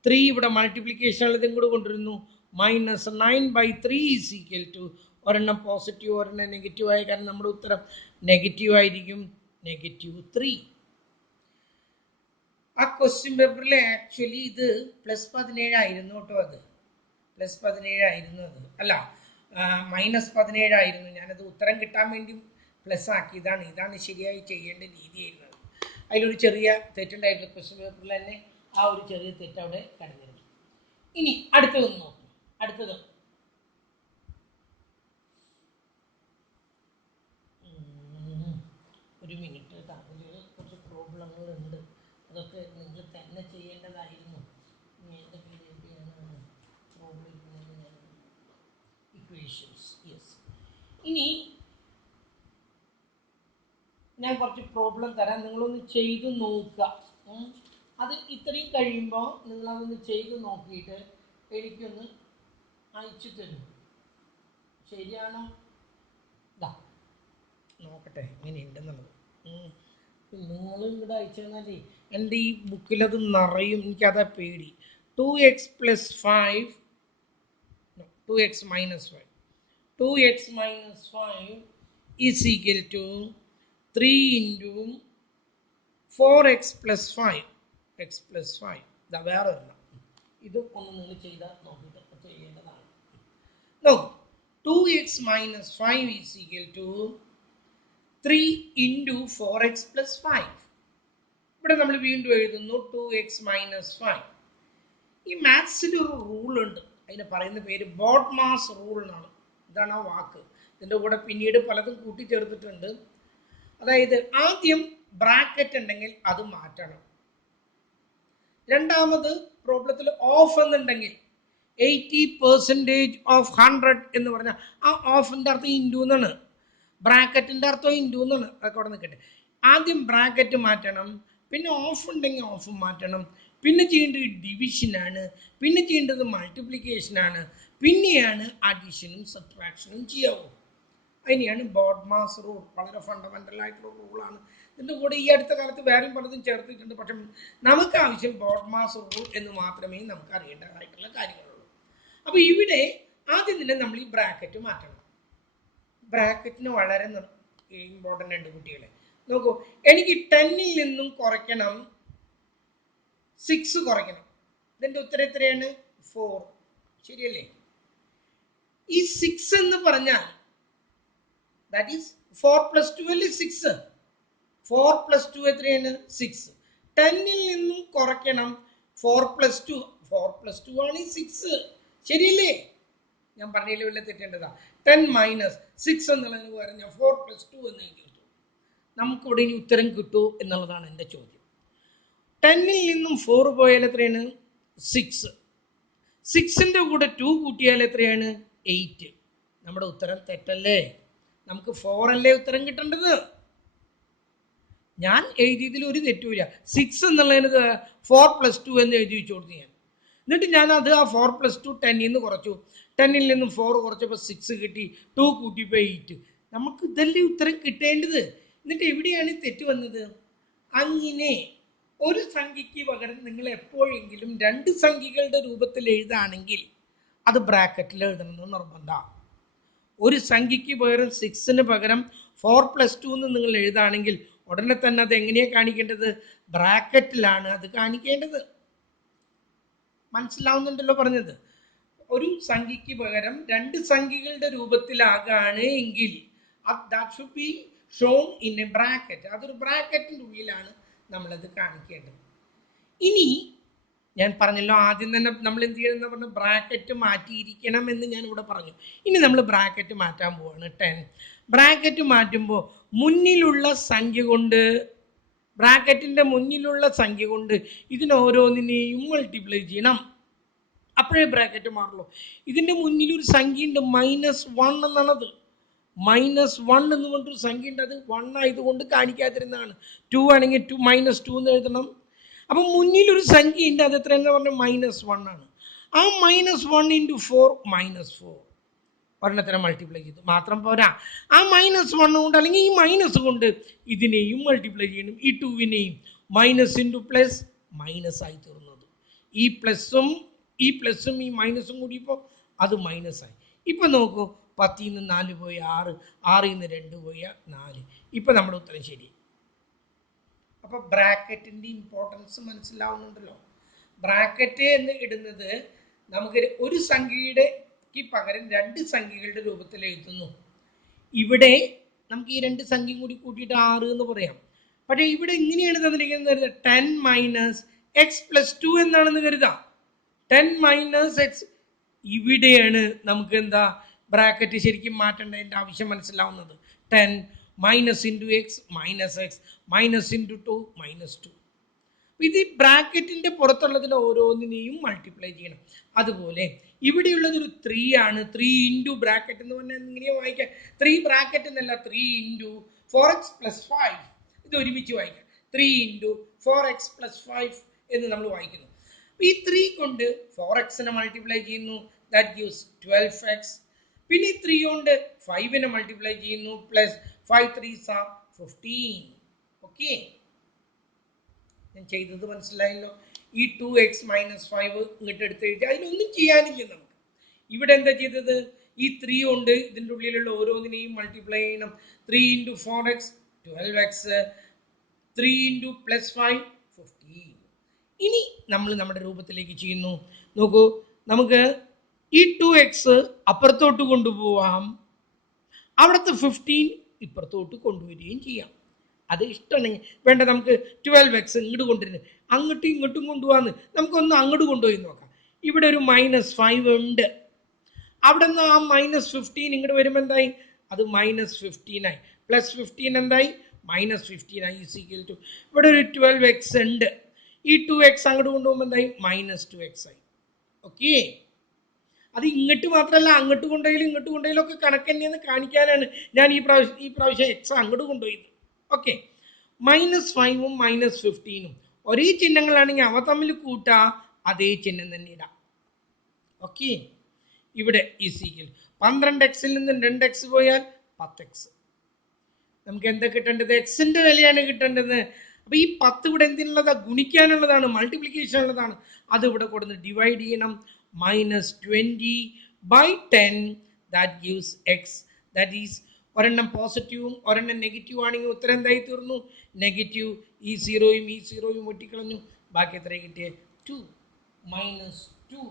3 ഇവിടെ മൾട്ടിപ്ലിക്കേഷൻ ഉള്ളത് ഇങ്ങോട്ട് കൊണ്ടിരുന്നു. -9/3 ഈസ് ഈക്വൽ ടു, ഒരെണ്ണം പോസിറ്റീവ് ഒരെണ്ണം നെഗറ്റീവ് ആയ കാരണം നമ്മുടെ ഉത്തരം നെഗറ്റീവ് ആയിരിക്കും, -3. ആ ക്വസ്റ്റ്യൻ പേപ്പറിൽ ആക്ച്വലി ഇത് +17 ആയിരുന്നു കേട്ടോ. അത് +17 ആയിരുന്നു. അത് അല്ല, -17 ആയിരുന്നു. ഞാനത് ഉത്തരം കിട്ടാൻ വേണ്ടി പ്ലസ് ആക്കിയതാണ്. ഇതാണ് ശരിയായി ചെയ്യേണ്ട രീതിയായിരുന്നത്. അതിലൊരു ചെറിയ തെറ്റുണ്ടായിരുന്നു ക്വസ്റ്റ്യൻ പേപ്പറിൽ തന്നെ. ആ ഒരു ചെറിയ തെറ്റ് അവിടെ കടന്നിരുന്നു. ഇനി അടുത്തതൊന്ന് നോക്കും. അടുത്തത് ഒരു മിനിറ്റ്, തമ്മിൽ കുറച്ച് പ്രോബ്ലങ്ങളുണ്ട്. അതൊക്കെ നിങ്ങൾ തന്നെ ചെയ്യേണ്ടതായിരുന്നു. Equations, yes. ഇനി ഞാൻ കുറച്ച് പ്രോബ്ലം തരാം, നിങ്ങളൊന്ന് ചെയ്ത് നോക്കുക. അത് ഇത്രയും കഴിയുമ്പോൾ നിങ്ങളതൊന്ന് ചെയ്ത് നോക്കിയിട്ട് എനിക്കൊന്ന് അയച്ചു തരും. ശരിയാണോ? ഇതാ നോക്കട്ടെ എങ്ങനെയുണ്ടെന്നുള്ളത്. നിങ്ങൾ ഇവിടെ അയച്ചു തന്നാലേ എൻ്റെ ഈ ബുക്കിലത് നിറയും. എനിക്കതാ പേടി. 2x + 5 2x - 5 2x - 5 is equal to 3 into 4x + 5 x + 5. ഇതാ വേറെ ഒരെണ്ണം. ഇത് ഒന്ന് നിങ്ങൾ ചെയ്താൽ നോക്കിയിട്ട് ചെയ്യേണ്ടതാണ്. നോക്കൂ, 2x - 5 is equal to 3 into 4x + 5. ഇവിടെ നമ്മൾ വീണ്ടും എഴുതുന്നു 2x - 5. ഈ മാത്സിൽ ഒരു റൂൾ ഉണ്ട്. അതിന് പറയുന്ന പേര് ബോഡ്മാസ് റൂൾ എന്നാണ്. ഇതാണ് ആ വാക്ക്. ഇതിൻ്റെ കൂടെ പിന്നീട് പലതും കൂട്ടിച്ചേർത്തിട്ടുണ്ട്. അതായത് ആദ്യം ബ്രാക്കറ്റ് ഉണ്ടെങ്കിൽ അത് മാറ്റണം. രണ്ടാമത് പ്രോബ്ലത്തിൽ ഓഫ് എന്നുണ്ടെങ്കിൽ 80% of 100 എന്ന് പറഞ്ഞാൽ ആ ഓഫിൻ്റെ അർത്ഥം ഇൻറ്റു എന്നാണ്, ബ്രാക്കറ്റിൻ്റെ അർത്ഥം ഇൻറ്റു എന്നാണ്. അതൊക്കെ അവിടെ നിൽക്കട്ടെ. ആദ്യം ബ്രാക്കറ്റ് മാറ്റണം, പിന്നെ ഓഫ് ഉണ്ടെങ്കിൽ ഓഫ് മാറ്റണം, പിന്നെ ചെയ്യേണ്ടത് ഡിവിഷനാണ്, പിന്നെ ചെയ്യേണ്ടത് മൾട്ടിപ്ലിക്കേഷനാണ്, പിന്നെയാണ് അഡീഷനും സബ്ട്രാക്ഷനും ചെയ്യാവൂ. അതിനെയാണ് ബോഡ്മാസ് റൂൾ. വളരെ ഫണ്ടമെൻ്റൽ ആയിട്ടുള്ള റൂളാണ്. ഇതിൻ്റെ കൂടെ ഈ അടുത്ത കാലത്ത് വേറെയും പലതും ചേർത്തിട്ടുണ്ട്. പക്ഷെ നമുക്ക് ആവശ്യം ബോഡ്മാസ് റൂൾ എന്ന് മാത്രമേ നമുക്ക് അറിയേണ്ടതായിട്ടുള്ള കാര്യങ്ങളുള്ളൂ. അപ്പോൾ ഇവിടെ ആദ്യം തന്നെ നമ്മൾ ഈ ബ്രാക്കറ്റ് മാറ്റണം. ബ്രാക്കറ്റിന് വളരെ ഇമ്പോർട്ടൻ്റ് ഉണ്ട് കുട്ടികളെ. നോക്കൂ, എനിക്ക് 10ൽ നിന്നും കുറയ്ക്കണം 6 കുറയ്ക്കണം. ഇതിൻ്റെ ഉത്തരം എത്രയാണ്? 4. ശരിയല്ലേ? ഈ 6 എന്ന് പറഞ്ഞാൽ that is 4 + 2 അല്ലേ 6. 4 + 2 എത്രയാണ്? 6. 10ൽ നിന്നും കുറയ്ക്കണം 4 + 2. 4 + 2 ആണ് 6. ശരിയല്ലേ? ഞാൻ പറഞ്ഞതിൽ വല്ല തെറ്റേണ്ടതാ. 10 - 6 എന്നുള്ളതിന് പകരം ഞാൻ 4 + 2 എന്ന് എഴുതി. നമുക്കിവിടെ ഇനി ഉത്തരം കിട്ടൂ എന്നുള്ളതാണ് എൻ്റെ ചോദ്യം. 10ൽ നിന്നും 4 പോയാൽ എത്രയാണ്? 6. 6ൻ്റെ കൂടെ 2 കൂട്ടിയാൽ എത്രയാണ്? 8. നമ്മുടെ ഉത്തരം തെറ്റല്ലേ? നമുക്ക് 4 അല്ലേ ഉത്തരം കിട്ടേണ്ടത്. ഞാൻ എഴുതിയതിൽ ഒരു തെറ്റുമില്ല. 6 എന്നുള്ളതിന് 4 + 2 എന്ന് എഴുതി വെച്ചു കൊടുത്തു ഞാൻ. എന്നിട്ട് ഞാൻ അത് ആ 4 + 2 10ൽ നിന്ന് കുറച്ചു. 10ൽ നിന്നും 4 കുറച്ചപ്പോൾ 6 കിട്ടി. 2 കൂട്ടിയപ്പോൾ 8. നമുക്ക് ഇതല്ലേ ഉത്തരം കിട്ടേണ്ടത്. എന്നിട്ട് എവിടെയാണ് തെറ്റ് വന്നത്? അങ്ങനെ ഒരു സംഖ്യയ്ക്ക് പകരം നിങ്ങൾ എപ്പോഴെങ്കിലും 2 സംഖ്യകളുടെ രൂപത്തിൽ എഴുതുകയാണെങ്കിൽ അത് ബ്രാക്കറ്റിൽ എഴുതണമെന്ന് നിർബന്ധമാണ്. ഒരു സംഖ്യയ്ക്ക് പകരം 6ന് പകരം 4 + 2 എന്ന് നിങ്ങൾ എഴുതുകയാണെങ്കിൽ ഉടനെ തന്നെ അത് എങ്ങനെയാണ് കാണിക്കേണ്ടത്? ബ്രാക്കറ്റിലാണ് അത് കാണിക്കേണ്ടത്. മനസ്സിലാവുന്നുണ്ടല്ലോ പറഞ്ഞത്? ഒരു സംഖ്യയ്ക്ക് പകരം 2 സംഖ്യകളുടെ രൂപത്തിലാകാണ് എങ്കിൽ that should be shown in a bracket. അതൊരു ബ്രാക്കറ്റിൻ്റെ ഉള്ളിലാണ് നമ്മളത് കാണിക്കേണ്ടത്. ഇനി ഞാൻ പറഞ്ഞല്ലോ, ആദ്യം തന്നെ നമ്മൾ എന്ത് ചെയ്യണമെന്ന് പറഞ്ഞാൽ ബ്രാക്കറ്റ് മാറ്റിയിരിക്കണം എന്ന് ഞാൻ ഇവിടെ പറഞ്ഞു. ഇനി നമ്മൾ ബ്രാക്കറ്റ് മാറ്റാൻ പോവാണ്. 10 ബ്രാക്കറ്റ് മാറ്റുമ്പോൾ മുന്നിലുള്ള സംഖ്യ കൊണ്ട്, ബ്രാക്കറ്റിൻ്റെ മുന്നിലുള്ള സംഖ്യ കൊണ്ട് ഇതിനോരോന്നിനെയും മൾട്ടിപ്ലൈ ചെയ്യണം. അപ്പോഴേ ബ്രാക്കറ്റ് മാറുള്ളൂ. ഇതിൻ്റെ മുന്നിലൊരു സംഖ്യ ഉണ്ട്, -1 എന്നാണത്. -1 എന്ന് പറഞ്ഞൊരു സംഖ്യ ഉണ്ട്. അത് 1 ആയതുകൊണ്ട് കാണിക്കാതിരുന്നതാണ്. 2 ആണെങ്കിൽ -2 എന്ന് എഴുതണം. അപ്പം മുന്നിലൊരു സംഖ്യ ഉണ്ട്, അത് എത്രയെന്ന് പറഞ്ഞാൽ -1 ആണ്. ആ -1 × 4 -4 ഒരെണ്ണത്തിനെ മൾട്ടിപ്ലൈ ചെയ്തു. മാത്രം പോരാ, ആ -1 കൊണ്ട് അല്ലെങ്കിൽ ഈ മൈനസ് കൊണ്ട് ഇതിനെയും മൾട്ടിപ്ലൈ ചെയ്യണം. ഈ 2വിനെയും മൈനസ് ഇൻറ്റു പ്ലസ് മൈനസ് ആയി തീർന്നത്. ഈ പ്ലസും ഈ മൈനസും കൂടി ഇപ്പോൾ അത് മൈനസായി. ഇപ്പം നോക്കൂ, 10ൽ നിന്ന് 4 പോയി 6, 6ൽ നിന്ന് 2 പോയി 4. ഇപ്പം നമ്മുടെ ഉത്തരം ശരി. അപ്പോൾ ബ്രാക്കറ്റിൻ്റെ ഇമ്പോർട്ടൻസ് മനസ്സിലാവുന്നുണ്ടല്ലോ. ബ്രാക്കറ്റ് എന്ന് ഇടുന്നത് നമുക്ക് ഒരു സംഖ്യയുടെ പകരം 2 സംഖ്യകളുടെ രൂപത്തിൽ എഴുതുന്നു. ഇവിടെ നമുക്ക് ഈ 2 സംഖ്യയും കൂടി കൂട്ടിയിട്ട് 6 എന്ന് പറയാം. പക്ഷേ ഇവിടെ ഇങ്ങനെയാണ് തന്നിരിക്കുന്നത്, 10 - x + 2 എന്നാണെന്ന് കരുതാം. 10 - x. ഇവിടെയാണ് നമുക്ക് എന്താ ബ്രാക്കറ്റ് ശരിക്കും മാറ്റേണ്ടതിൻ്റെ ആവശ്യം മനസ്സിലാവുന്നത്. 10 - x -x -2 -2. ഇത് ബ്രാക്കറ്റിന്റെ പുറത്തുള്ളതിൽ ഓരോന്നിനെയും മൾട്ടിപ്ലൈ ചെയ്യണം. അതുപോലെ ഇവിടെയുള്ളത് ഒരു 3 ആണ്. 3 ഇൻറ്റു ബ്രാക്കറ്റ് എന്ന് പറഞ്ഞാൽ ഇങ്ങനെ വായിക്കാം. 3 ബ്രാക്കറ്റ് എന്നല്ല, 3 ഇൻറ്റു 4x + 5. ഇത് ഒരുമിച്ച് വായിക്കാം. 3 ഇൻറ്റു 4x + 5 എന്ന് നമ്മൾ വായിക്കുന്നു. ഈ 3 കൊണ്ട് 4xനെ മൾട്ടിപ്ലൈ ചെയ്യുന്നു. That gives 12x. പിന്നെ 3 കൊണ്ട് 5നെ മൾട്ടിപ്ലൈ ചെയ്യുന്നു. Plus 5 3s are 15. ഓക്കെ, ഞാൻ ചെയ്തത് മനസ്സിലായല്ലോ. ഈ 2x - 5 ഇങ്ങോട്ട് എടുത്ത് എഴുതി, അതിലൊന്നും ചെയ്യാനില്ല നമുക്ക്. ഇവിടെ എന്താ ചെയ്തത്, ഈ 3 കൊണ്ട് ഇതിൻ്റെ ഉള്ളിലുള്ള ഓരോന്നിനെയും മൾട്ടിപ്ലൈ ചെയ്യണം. 3 × 4x 12x, 3 × +5 15. ഇനി നമ്മൾ നമ്മുടെ രൂപത്തിലേക്ക് ചെയ്യുന്നു. നോക്കൂ, നമുക്ക് ഈ 2x അപ്പുറത്തോട്ട് കൊണ്ടുപോവാം, അവിടുത്തെ 15 ഇപ്പുറത്തോട്ട് കൊണ്ടുവരികയും ചെയ്യാം. അത് ഇഷ്ടമാണെങ്കിൽ. വേണ്ട, നമുക്ക് 12x ഇങ്ങോട്ട് കൊണ്ടുവരുന്നത്, അങ്ങോട്ടും ഇങ്ങോട്ടും കൊണ്ടുപോകാന്ന്. നമുക്കൊന്ന് അങ്ങോട്ട് കൊണ്ടുപോയി നോക്കാം. ഇവിടെ ഒരു -5 ഉണ്ട്. അവിടെ നിന്ന് ആ -15 ഇങ്ങോട്ട് വരുമ്പോൾ എന്തായി, അത് -15 ആയി. +15 എന്തായി, -15 ആയി. = ഇവിടെ ഒരു 12x ഉണ്ട്. ഈ 2x അങ്ങോട്ട് കൊണ്ടുപോകുമ്പോൾ എന്തായി, -2x ആയി. ഓക്കെ, അത് ഇങ്ങോട്ട് മാത്രമല്ല, അങ്ങോട്ട് കൊണ്ടുപോയാലും ഇങ്ങോട്ട് കൊണ്ടുപോയാലും ഒക്കെ കണക്ക് തന്നെയെന്ന് കാണിക്കാനാണ് ഞാൻ ഈ പ്രാവശ്യം x അങ്ങോട്ട് കൊണ്ടുപോയത്. ഓക്കെ, -5ഉം -15ഉം ഒരേ ചിഹ്നങ്ങളാണെങ്കിൽ അവ തമ്മിൽ കൂട്ടാ, അതേ ചിഹ്നം തന്നെ ഇടാം. ഓക്കെ, ഇവിടെ = 12xൽ നിന്ന് 2x പോയാൽ 10x. നമുക്ക് എന്താ കിട്ടേണ്ടത്, എക്സിന്റെ വിലയാണ് കിട്ടേണ്ടത്. അപ്പൊ ഈ 10 ഇവിടെ എന്തിനുള്ളതാ, ഗുണിക്കാനുള്ളതാണ്, മൾട്ടിപ്ലിക്കേഷൻ ഉള്ളതാണ്. അത് ഇവിടെ കൊടുത്ത് ഡിവൈഡ് ചെയ്യണം. -20/10 that gives x. that is, ഒരെണ്ണം പോസിറ്റീവും ഒരെണ്ണം നെഗറ്റീവ് ആണെങ്കിൽ ഉത്തരം എന്തായി തീർന്നു, നെഗറ്റീവ്. ഈ 0യും ഒട്ടിക്കളഞ്ഞു. ബാക്കി എത്ര കിട്ടിയേ, 2 -2.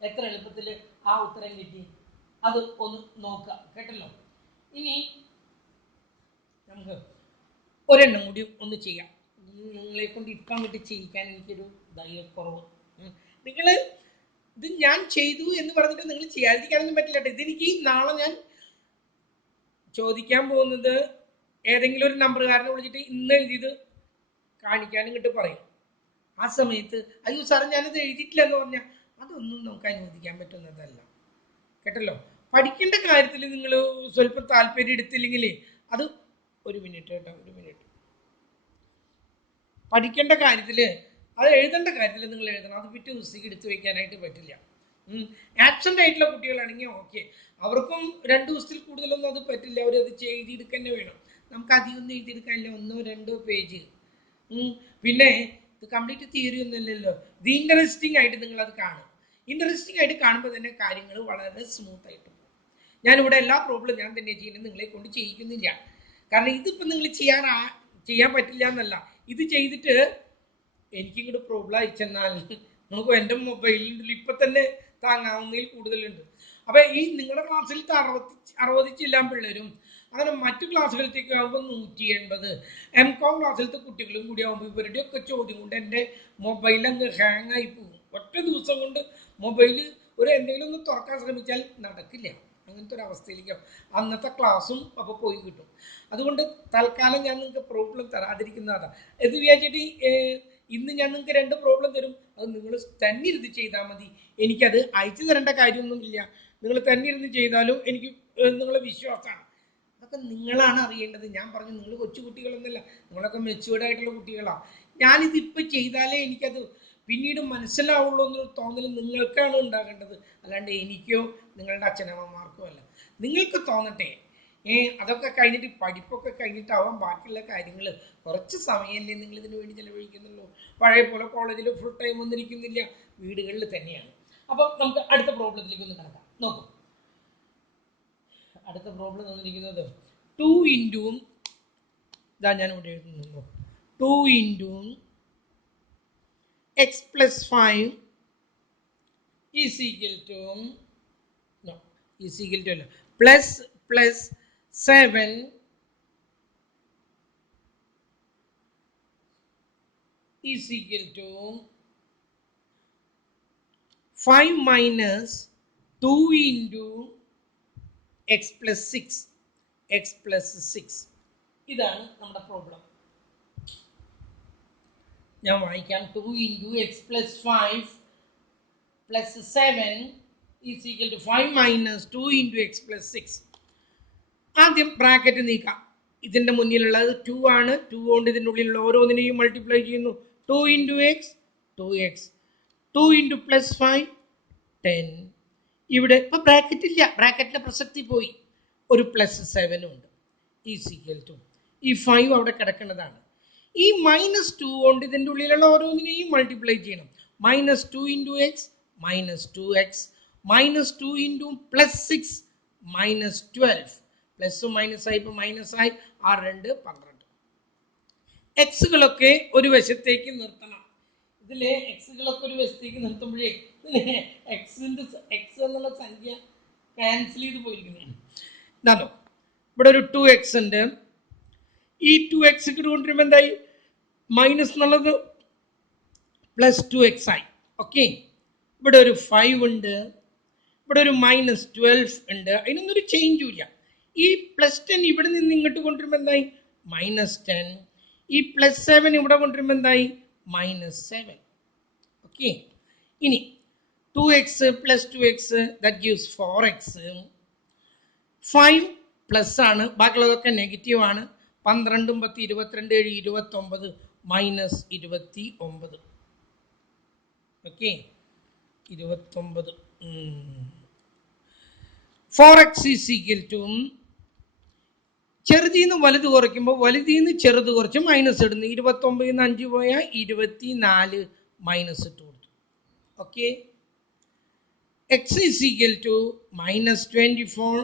എത്ര എളുപ്പത്തിൽ ആ ഉത്തരം കിട്ടി, അത് ഒന്ന് നോക്കാം കേട്ടല്ലോ. ഇനി നമുക്ക് ഒരെണ്ണം കൂടി ഒന്ന് ചെയ്യാം. നിങ്ങളെ കൊണ്ട് ഇപ്പം അങ്ങോട്ട് ചെയ്യിക്കാൻ എനിക്കൊരു ധൈര്യക്കുറവ്. നിങ്ങൾ ഇത് ഞാൻ ചെയ്തു എന്ന് പറഞ്ഞിട്ട് നിങ്ങൾ ചെയ്യാതിരിക്കാനൊന്നും പറ്റില്ല. ഇതെനിക്ക് നാളെ ഞാൻ ചോദിക്കാൻ പോകുന്നത് ഏതെങ്കിലും ഒരു നമ്പറുകാരനെ വിളിച്ചിട്ട് ഇന്ന് എഴുതിയത് കാണിക്കാൻ ഇങ്ങോട്ട് പറയും. ആ സമയത്ത് അയ്യോ സാറേ ഞാനത് എഴുതിയിട്ടില്ല എന്ന് പറഞ്ഞാൽ അതൊന്നും നമുക്ക് അനുവദിക്കാൻ പറ്റുന്നതല്ല കേട്ടല്ലോ. പഠിക്കേണ്ട കാര്യത്തിൽ നിങ്ങൾ സ്വല്പം താല്പര്യം എടുത്തില്ലെങ്കിൽ അത് ഒരു മിനിറ്റ് കേട്ടോ, ഒരു മിനിറ്റ്. പഠിക്കേണ്ട കാര്യത്തിൽ, അത് എഴുതേണ്ട കാര്യത്തിൽ നിങ്ങൾ എഴുതണം. അത് പിറ്റേ ദിവസത്തേക്ക് എടുത്തു വയ്ക്കാനായിട്ട് പറ്റില്ല. ആബ്സെൻ്റ് ആയിട്ടുള്ള കുട്ടികളാണെങ്കിൽ ഓക്കെ, അവർക്കും 2 ദിവസത്തിൽ കൂടുതലൊന്നും അത് പറ്റില്ല. അവരത് എഴുതിയെടുക്കുക തന്നെ വേണം. നമുക്ക് അധികമൊന്നും എഴുതിയെടുക്കാനില്ല, 1-2 പേജ്. പിന്നെ ഇത് കംപ്ലീറ്റ് തിയറി ഒന്നുമില്ലല്ലോ. ഇത് ഇൻട്രസ്റ്റിംഗ് ആയിട്ട് നിങ്ങളത് കാണും. ഇൻട്രസ്റ്റിംഗ് ആയിട്ട് കാണുമ്പോൾ തന്നെ കാര്യങ്ങൾ വളരെ സ്മൂത്ത് ആയിട്ട് പോകും. ഞാനിവിടെ എല്ലാ പ്രോബ്ലം ഞാൻ തന്നെ ചെയ്യുന്നത്, നിങ്ങളെ കൊണ്ട് ചെയ്യിക്കുന്നില്ല. കാരണം ഇതിപ്പോൾ നിങ്ങൾ ചെയ്യാൻ പറ്റില്ല എന്നല്ല, ഇത് ചെയ്തിട്ട് എനിക്കിങ്ങോട്ട് പ്രോബ്ലം അയച്ചെന്നാൽ നമുക്ക് എൻ്റെ മൊബൈലിൽ ഇപ്പം തന്നെ താങ്ങാവുന്നതിൽ കൂടുതലുണ്ട്. അപ്പം ഈ നിങ്ങളുടെ ക്ലാസ്സിലത്തെ 60 ചില്ലാൻ പിള്ളേരും അങ്ങനെ മറ്റു ക്ലാസ്സുകളിലേക്ക് ആകുമ്പോൾ 180, M.Com ക്ലാസ്സിലത്തെ കുട്ടികളും കൂടി ആകുമ്പോൾ ഇവരുടെയൊക്കെ ചോദ്യം കൊണ്ട് എൻ്റെ മൊബൈൽ അങ്ങ് ഹാങ് ആയി പോകും. ഒറ്റ ദിവസം കൊണ്ട് മൊബൈൽ എന്തെങ്കിലും ഒന്ന് തുറക്കാൻ ശ്രമിച്ചാൽ നടക്കില്ല. അങ്ങനത്തെ ഒരു അവസ്ഥയിലേക്കാവും. അന്നത്തെ ക്ലാസ്സും അപ്പോൾ പോയി കിട്ടും. അതുകൊണ്ട് തൽക്കാലം ഞാൻ നിങ്ങൾക്ക് പ്രോബ്ലം തരാതിരിക്കുന്നതാണ്. ഇത് വിചാരിച്ചിട്ട് ഇന്ന് ഞാൻ നിങ്ങൾക്ക് 2 പ്രോബ്ലം തരും, അത് നിങ്ങൾ തന്നെ ഇരുന്ന് ചെയ്താൽ മതി. എനിക്കത് അയച്ചു തരേണ്ട കാര്യമൊന്നുമില്ല. നിങ്ങൾ തന്നെ ഇരുന്ന് ചെയ്താലും എനിക്ക് നിങ്ങളെ വിശ്വാസമാണ്. അതൊക്കെ നിങ്ങളാണ് അറിയേണ്ടത്. ഞാൻ പറഞ്ഞു നിങ്ങൾ കൊച്ചു കുട്ടികളൊന്നുമല്ല, നിങ്ങളൊക്കെ മെച്യൂർഡ് ആയിട്ടുള്ള കുട്ടികളാണ്. ഞാനിതിപ്പോൾ ചെയ്താലേ എനിക്കത് പിന്നീട് മനസ്സിലാവുള്ളൂ എന്നൊരു തോന്നൽ നിങ്ങൾക്കാണ് ഉണ്ടാകേണ്ടത്, അല്ലാണ്ട് എനിക്കോ നിങ്ങളുടെ അച്ഛനമ്മമാർക്കോ അല്ല. നിങ്ങൾക്ക് തോന്നട്ടെ. അതൊക്കെ കഴിഞ്ഞിട്ട് പഠിപ്പൊക്കെ കഴിഞ്ഞിട്ടാവാം ബാക്കിയുള്ള കാര്യങ്ങൾ. കുറച്ച് സമയമല്ലേ നിങ്ങൾ ഇതിനു വേണ്ടി ചിലവഴിക്കുന്നുള്ളൂ. പഴയ പോലെ കോളേജിൽ ഫുൾ ടൈം ഒന്നിരിക്കുന്നില്ല, വീടുകളിൽ തന്നെയാണ്. അപ്പം നമുക്ക് അടുത്ത പ്രോബ്ലത്തിലേക്ക് ഒന്ന് കിടക്കാം. നോക്കാം. അടുത്ത പ്രോബ്ലം തന്നിരിക്കുന്നത് 2 ഇൻറ്റു ഇതാ ഞാൻ ഇവിടെ എഴുതുന്നു. 2 into x plus 5 is equal to plus 7 is equal to 5 minus 2 into x plus 6. ഇതാണ് നമ്മുടെ പ്രോബ്ലം. ഞാൻ വായിക്കാം. 2 into x plus 5 plus 7 is equal to 5 minus 2 into x plus 6. ആദ്യം ബ്രാക്കറ്റ് നീക്കാം. ഇതിൻ്റെ മുന്നിലുള്ളത് 2 ആണ്. 2 കൊണ്ട് ഇതിൻ്റെ ഉള്ളിലുള്ള ഓരോന്നിനെയും മൾട്ടിപ്ലൈ ചെയ്യുന്നു. 2 into x 2x, 2 into plus 5 10. ഇവിടെ ഇപ്പം ബ്രാക്കറ്റ് ഇല്ല, ബ്രാക്കറ്റിൻ്റെ പ്രസക്തി പോയി. ഒരു പ്ലസ് 7 ഉണ്ട്. ഈസ് ഈക്വൽ ടു ഈ 5 അവിടെ കിടക്കുന്നതാണ്. ഈ -2 കൊണ്ട് ഇതിൻ്റെ ഉള്ളിലുള്ള ഓരോന്നിനെയും മൾട്ടിപ്ലൈ ചെയ്യണം. -2 into x minus 2x, -2 into plus 6 minus 12. Plus minus ആയി ഇപ്പോൾ മൈനസ് ആയി. 6 2 12. എക്സുകളൊക്കെ ഒരു വശത്തേക്ക് നിർത്തണം. ഇതിലെ എക്സുകളൊക്കെ ഒരു വശത്തേക്ക് നിർത്തുമ്പോഴേ എക്സ് എന്നുള്ള സംഖ്യ ക്യാൻസൽ ചെയ്ത് പോയിരിക്കുന്നതാണ്. എന്താണോ ഇവിടെ ഒരു 2x ഉണ്ട്. ഈ 2x കൊണ്ടുവരുമ്പോൾ എന്തായി? മൈനസ് എന്നുള്ളത് പ്ലസ് 2x ആയി. ഓക്കെ, ഇവിടെ ഒരു 5 ഉണ്ട്, ഇവിടെ ഒരു -12 ഉണ്ട്. അതിനൊന്നും ഒരു ചേഞ്ചും ഇല്ല. ഈ +10 ഇവിടെ നിന്ന് ഇങ്ങോട്ട് കൊണ്ടുവരുമ്പോൾ എന്തായി? -10. ഈ +7 ഇവിടെ കൊണ്ടുവരുമ്പോൾ എന്തായി? -7. ഓക്കെ, ഇനി 2x plus 2x that gives 4x. 5 plus ആണ്, ബാക്കിയുള്ളതൊക്കെ നെഗറ്റീവ് ആണ്. 12 10 22 7 29 -29. Okay, 29. 4x is equal to ചെറുതിന്ന് വലുത് കുറയ്ക്കുമ്പോൾ വലുതിന്ന് ചെറുത് കുറച്ച് മൈനസ് ഇടുന്നു. 29 5 പോയാൽ 24 മൈനസ് ഇട്ട് കൊടുത്തു. Okay, x is equal to -24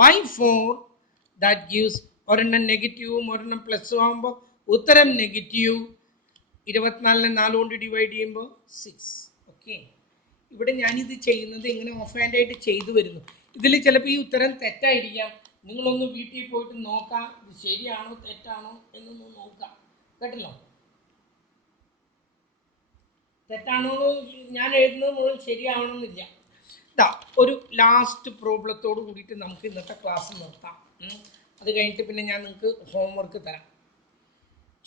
by 4. that gives ഒരെണ്ണം നെഗറ്റീവും ഒരെണ്ണം പ്ലസ്സും ആകുമ്പോൾ ഉത്തരം നെഗറ്റീവ്. 24 4 കൊണ്ട് ഡിവൈഡ് ചെയ്യുമ്പോൾ 6. ഓക്കെ, ഇവിടെ ഞാനിത് ചെയ്യുന്നത് ഇങ്ങനെ ഓഫ് ഹാൻഡ് ആയിട്ട് ചെയ്തു വരുന്നു. ഇതിൽ ചിലപ്പോൾ ഈ ഉത്തരം തെറ്റായിരിക്കാം. നിങ്ങളൊന്ന് വീട്ടിൽ പോയിട്ട് നോക്കാം, ഇത് ശരിയാണോ തെറ്റാണോ എന്നൊന്ന് നോക്കാം. കേട്ടല്ലോ? തെറ്റാണോ ഞാൻ എഴുതുന്നത് മുഴുവൻ ശരിയാവണമെന്നില്ല. ഒരു ലാസ്റ്റ് പ്രോബ്ലത്തോട് കൂടിയിട്ട് നമുക്ക് ഇന്നത്തെ ക്ലാസ് നിർത്താം. അത് കഴിഞ്ഞിട്ട് പിന്നെ ഞാൻ നിങ്ങൾക്ക് ഹോംവർക്ക് തരാം.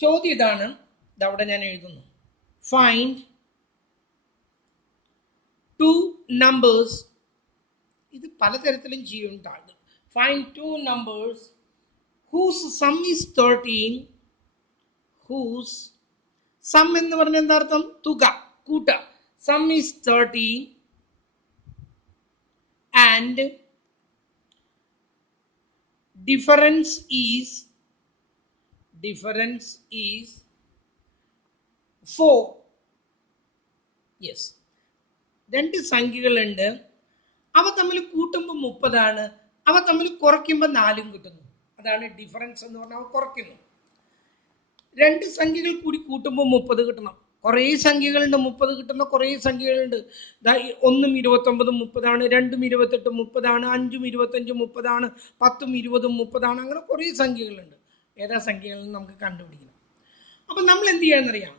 ചോദ്യം ഇതാണ്, ഇതവിടെ ഞാൻ എഴുതുന്നു. Find 2 numbers. ഇത് പലതരത്തിലും ചെയ്യുന്നുണ്ട്. Find 2 numbers whose sum is 13. whose sum എന്ന് പറഞ്ഞാൽ എന്താ അർത്ഥം? തുക, കൂട്ട. sum is 13 and difference is 4. yes, 2 സംഖ്യകളുണ്ട്. അവ തമ്മിൽ കൂട്ടുമ്പോൾ 30 ആണ്, അവ തമ്മിൽ കുറയ്ക്കുമ്പോൾ 4 കിട്ടുന്നു. അതാണ് ഡിഫറൻസ് എന്ന് പറഞ്ഞാൽ അവ കുറയ്ക്കുന്നു. 2 സംഖ്യകൾ കൂടി കൂട്ടുമ്പോൾ 30 കിട്ടണം. കുറേ സംഖ്യകളുണ്ട് 30 കിട്ടുന്ന കുറേ സംഖ്യകളുണ്ട്. 1 29 30 ആണ്, 2 28 30 ആണ്, 5 25 30 ആണ്, 10 20 30 ആണ്. അങ്ങനെ കുറേ സംഖ്യകളുണ്ട്. ഏതാ സംഖ്യകളെന്ന് നമുക്ക് കണ്ടുപിടിക്കണം. അപ്പം നമ്മൾ എന്ത് ചെയ്യാന്നറിയാം?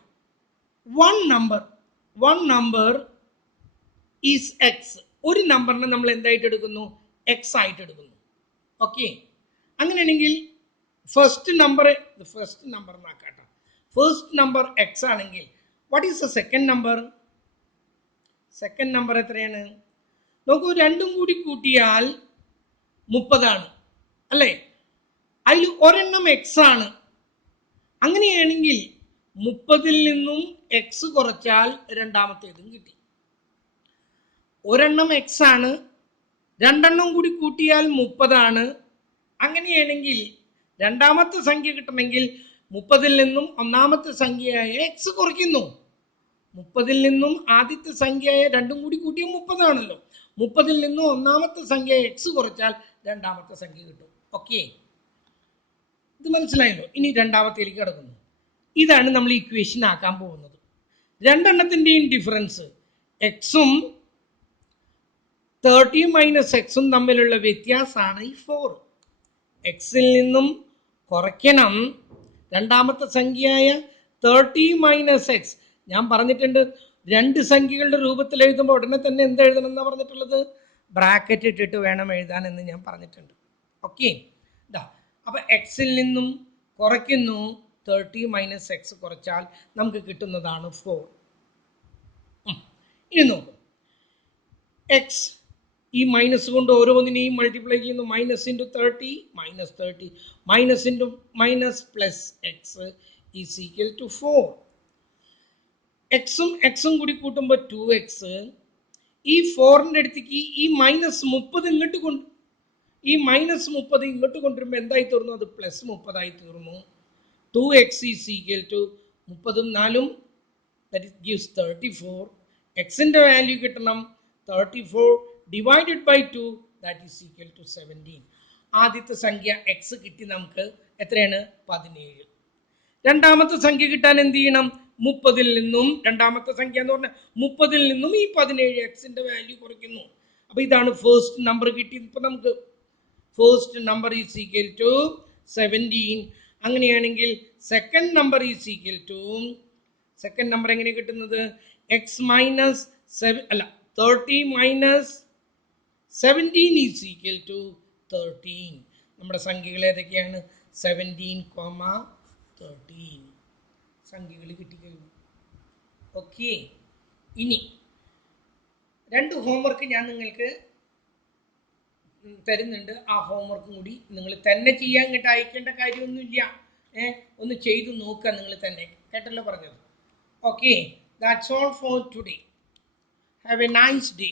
one number is x. ഒരു നമ്പറിനെ നമ്മൾ എന്തായിട്ട് എടുക്കുന്നു? x ആയിട്ട് എടുക്കുന്നു. ഓക്കെ, അങ്ങനെയാണെങ്കിൽ ഫസ്റ്റ് നമ്പർ എന്നാക്കാട്ടോ. ഫസ്റ്റ് നമ്പർ x ആണെങ്കിൽ what is the second number? Second number എത്രയാണ്? നോക്കൂ, രണ്ടും കൂടി കൂട്ടിയാൽ 30 ആണ് അല്ലേ? അതിൽ ഒരെണ്ണം x ആണ്. അങ്ങനെയാണെങ്കിൽ 30-ൽ നിന്നും എക്സ് കുറച്ചാൽ രണ്ടാമത്തേതും കിട്ടി. ഒരെണ്ണം എക്സ് ആണ്, രണ്ടെണ്ണം കൂടി കൂട്ടിയാൽ 30 അങ്ങനെയാണെങ്കിൽ രണ്ടാമത്തെ സംഖ്യ കിട്ടണമെങ്കിൽ 30-ൽ നിന്നും ഒന്നാമത്തെ സംഖ്യയായ എക്സ് കുറയ്ക്കുന്നു. 30-ൽ നിന്നും ആദ്യത്തെ സംഖ്യയായ രണ്ടും കൂടി കൂട്ടിയാൽ 30 30-ൽ നിന്നും ഒന്നാമത്തെ സംഖ്യ എക്സ് കുറച്ചാൽ രണ്ടാമത്തെ സംഖ്യ കിട്ടും. ഓക്കെ, ഇത് മനസ്സിലായല്ലോ. ഇനി രണ്ടാമത്തേലേക്ക് കിടക്കുന്നു. ഇതാണ് നമ്മൾ ഇക്വേഷൻ ആക്കാൻ പോകുന്നത്. രണ്ടെണ്ണത്തിൻ്റെയും ഡിഫറൻസ് എക്സും 30 മൈനസ് എക്സും തമ്മിലുള്ള വ്യത്യാസമാണ് ഈ 4. എക്സിൽ നിന്നും കുറയ്ക്കണം രണ്ടാമത്തെ സംഖ്യയായ 30 മൈനസ് എക്സ്. ഞാൻ പറഞ്ഞിട്ടുണ്ട് രണ്ട് സംഖ്യകളുടെ രൂപത്തിൽ എഴുതുമ്പോൾ ഉടനെ തന്നെ എന്ത് എഴുതണം എന്നാണ് പറഞ്ഞിട്ടുള്ളത്? ബ്രാക്കറ്റ് ഇട്ടിട്ട് വേണം എഴുതാൻ എന്ന് ഞാൻ പറഞ്ഞിട്ടുണ്ട്. ഓക്കെ, ഇതാ അപ്പം എക്സിൽ നിന്നും കുറയ്ക്കുന്നു. 30 മൈനസ് എക്സ് കുറച്ചാൽ നമുക്ക് കിട്ടുന്നതാണ് 4. ഇനി നോക്കും, എക്സ് ഈ മൈനസ് കൊണ്ട് ഓരോന്നിനെയും മൾട്ടിപ്ലൈ ചെയ്യുന്നു. Minus into 30 minus 30 minus into minus plus x is equal to 4. എക്സും എക്സും കൂടി കൂട്ടുമ്പോൾ 2x. ഈ 4ൻ്റെ അടുത്തേക്ക് ഈ മൈനസ് 30 ഇങ്ങോട്ട് ഈ മൈനസ് 30 ഇങ്ങോട്ട് കൊണ്ടുവരുമ്പോൾ എന്തായി തീർന്നു? അത് പ്ലസ് 30 തീർന്നു. 2x ഈസ് ഈക്വൽ ടു 30ഉം 4ഉം ദാറ്റ് ഗിവ്സ് 34. എക്സിൻ്റെ വാല്യൂ കിട്ടണം 34 divided by 2 that is equal to 17. ആദ്യത്തെ സംഖ്യ എക്സ് കിട്ടി നമുക്ക്. എത്രയാണ്? 17. രണ്ടാമത്തെ സംഖ്യ കിട്ടാൻ എന്ത് ചെയ്യണം? 30-ൽ നിന്നും രണ്ടാമത്തെ സംഖ്യ എന്ന് പറഞ്ഞാൽ 30-ൽ നിന്നും ഈ 17 എക്സിൻ്റെ വാല്യൂ കുറയ്ക്കുന്നു. അപ്പോൾ ഇതാണ് ഫസ്റ്റ് നമ്പർ കിട്ടി. ഇപ്പം നമുക്ക് first number is equal to 17. അങ്ങനെയാണെങ്കിൽ second number is equal to, second number എങ്ങനെ കിട്ടുന്നത്? X minus 30 minus 17 is equal to 13. നമ്മുടെ സംഖ്യകൾ ഏതൊക്കെയാണ്? 17, 13 സംഖ്യകൾ കിട്ടിക്കഴിഞ്ഞു. ഓക്കെ, ഇനി രണ്ട് ഹോംവർക്ക് ഞാൻ നിങ്ങൾക്ക് തരുന്നുണ്ട്. ആ ഹോംവർക്കും കൂടി നിങ്ങൾ തന്നെ ചെയ്യാൻ ഇങ്ങോട്ട് അയക്കേണ്ട കാര്യമൊന്നുമില്ല. ഒന്ന് ചെയ്തു നോക്കുക നിങ്ങൾ തന്നെ. കേട്ടല്ലോ പറഞ്ഞത്? Okay, that's all for today. Have A nice day.